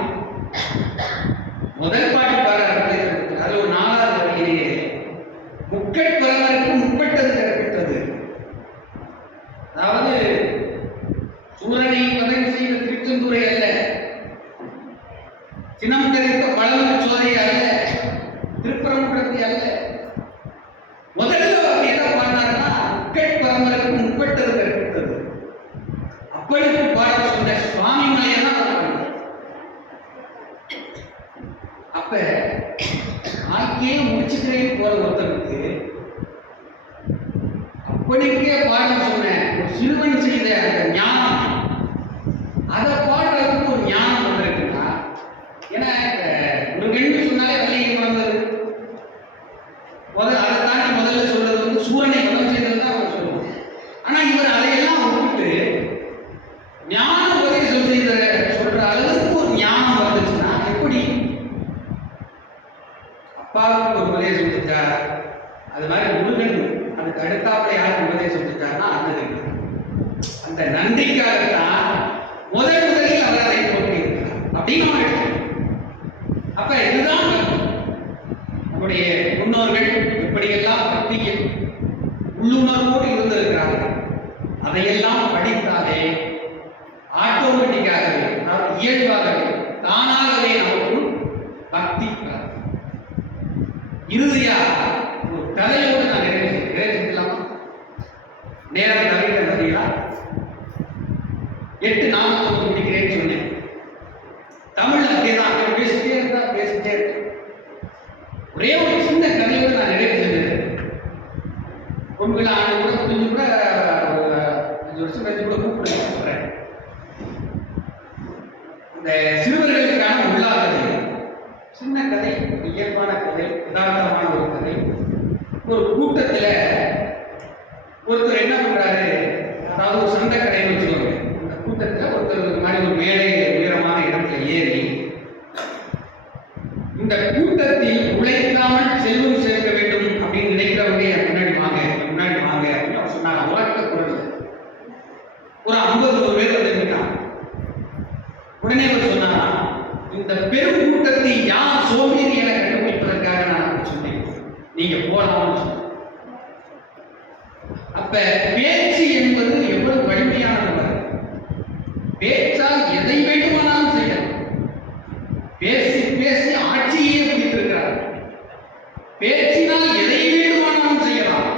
முதல் பாட்டு பாடுறாரு. அது ஒரு 4வது வரியிலேயே முக்கட்பிறவருக்கு முற்பட்டது கற்பித்தது. அதாவது சூரனை பதவி செய்த திருச்செந்தூரை அல்ல, சினம் தெரிந்த பழம சோதை அல்ல, திருப்பரங்குன்றத்தை அல்ல. முதல்ல அவர் எதை பாடினார்னா முக்கட்பிறவருக்கு முற்பட்டது கற்பித்தது. அப்படி பாட சொன்ன சுவாமி மலையெல்லாம் அப்ப ஆக்கியே முடிச்சுக்கிறேன் போற ஒருத்தருக்கு அப்படிக்கே பாட சொன்ன ஒரு சிறுவன் செய்த அந்த ஞானம், அதை பாடுறதுக்கு ஒரு ஞானம் வந்திருக்குன்னா, ஏன்னா ஒரு பெண்ணு சொன்னாலே வள்ளியை வந்தது அதை தாண்டி முதல்ல சொல்றது வந்து சூரனை வதம் செய்தது தான் அவர் சொல்லுவோம். ஆனா இவர் அதையெல்லாம் விட்டுட்டு ஞான உபதேசம் செய்த சொல்ற அளவுக்கு ஒரு ஞானம் வந்துச்சுன்னா எப்படி? அப்பாவுக்கு ஒரு உபதேசம் செஞ்சார், அது மாதிரி முருகன் அதுக்கு அடுத்தாப்புல யாருக்கு உபதேசம் செஞ்சார்னா அந்த நன்றிக்காகத்தான் முதலில் அவர் அதை போட்டியிருக்கிறார் அப்படின்னு. அப்ப இதுதான் நம்முடைய முன்னோர்கள் எப்படியெல்லாம் பக்தியில் உள்ளுணர்வோடு இருந்திருக்கிறார்கள். அதையெல்லாம் படித்தாலே ஆட்டோமேட்டிக்காகவே, இயல்பாகவே, தானாகவே நமக்கு பக்தி. இறுதியா ஒரு கதையோடு நான் நிறைவேற்றலாமா? நேரம் தவிர நதிகளா 8:40 முடிக்கிறேன்னு சொன்னேன். தமிழ் அப்படியேதான் பேசிட்டே இருக்கு. ஒரே ஒரு சின்ன கதையோடு நான் நிறைவு செஞ்சது. பொண்ணுகளை ஆண்டு கூட கொஞ்சம் கூட 5 வருஷம் கழிச்சு கூட கூப்பிடுறேன். இந்த சிறுவர்களுக்கான உள்ளா கதை, சின்ன கதை, இயல்பான கதை, யதார்த்தமான ஒரு கதை. ஒரு கூட்டத்தில் ஒருத்தர் என்ன பண்றாரு, அதாவது ஒரு சந்தை கடைன்னு வச்சுக்கோங்க. அந்த கூட்டத்தில் ஒருத்தர் மாதிரி ஒரு மேலே உயரமான இடத்துல ஏறி இந்த கூட்டத்தில் உழைக்காமல் செல்வம் சேர்க்க வேண்டும் அப்படின்னு நினைக்கிறவங்க முன்னாடி வாங்க அப்படின்னு அவர் சொன்னாங்க. உலக குரல் ஒரு 50 பேர் வந்துட்டான். உடனே அவர் சொன்னாங்க, இந்த பெரும் கூட்டத்தை யார் சோம்பேறி என கண்டுபிடிப்பதற்காக நான் சொன்னேன், நீங்க போலாம்னு சொன்னேன். அப்ப பேச்சு என்பது எவ்வளவு வலிமையானது. பேச்சால் எதை வேண்டுமானாலும் செய்யலாம். பேசி பேசி ஆட்சியே பிடித்திருக்கிறார். பேச்சினால் எதை வேண்டுமானாலும் செய்யலாம்,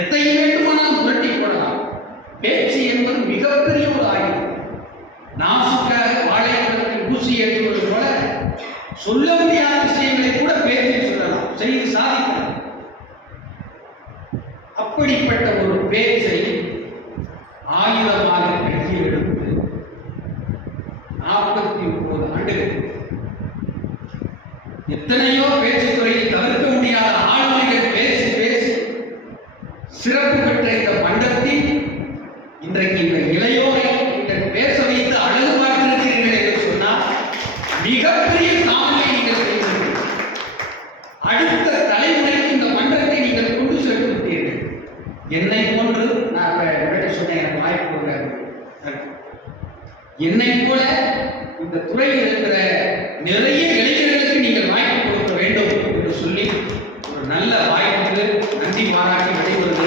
எதை வேண்டுமானாலும் புரட்டி போடலாம். பேச்சு என்பது மிகப்பெரிய ஒரு நாசுக்காக வாழைப்பழத்தில் ஊசி ஏற்றுவது போல சொல்ல முடியாத விஷயங்களை கூட பேசி சொல்லலாம், செய்து சாதிக்கலாம். அப்படிப்பட்ட ஒரு பேச்சை ஆயுதமாக கட்டி எடுத்து 49 ஆண்டுகள் எத்தனையோ பேச்சுத்துறையில் தவிர்க்க முடியாத ஆளுமைகள் பேசி பேசி சிறப்பு பெற்ற இந்த மன்றத்தில் இன்றைக்கு இந்த இளையோரை நீங்கள் பேச வைத்து அழகு பார்த்திருக்கிறீர்கள் என்று சொன்னால் மிகப்பெரிய சாதனை நீங்கள் செய்திருக்கிறீர்கள். அடுத்த தலைமுறைக்கு இந்த மன்றத்தை நீங்கள் கொண்டு சென்று விட்டீர்கள். என்னை போன்று நான் முன்னாடி சொன்னேன், எனக்கு வாய்ப்பு என்னை போல இந்த துறையில் இருக்கிற நிறைய இளைஞர்களுக்கு நீங்கள் வாய்ப்பு கொடுக்க வேண்டும் என்று சொல்லி ஒரு நல்ல வாய்ப்புக்கு நன்றி பாராட்டி விடைபெறுகிறேன்.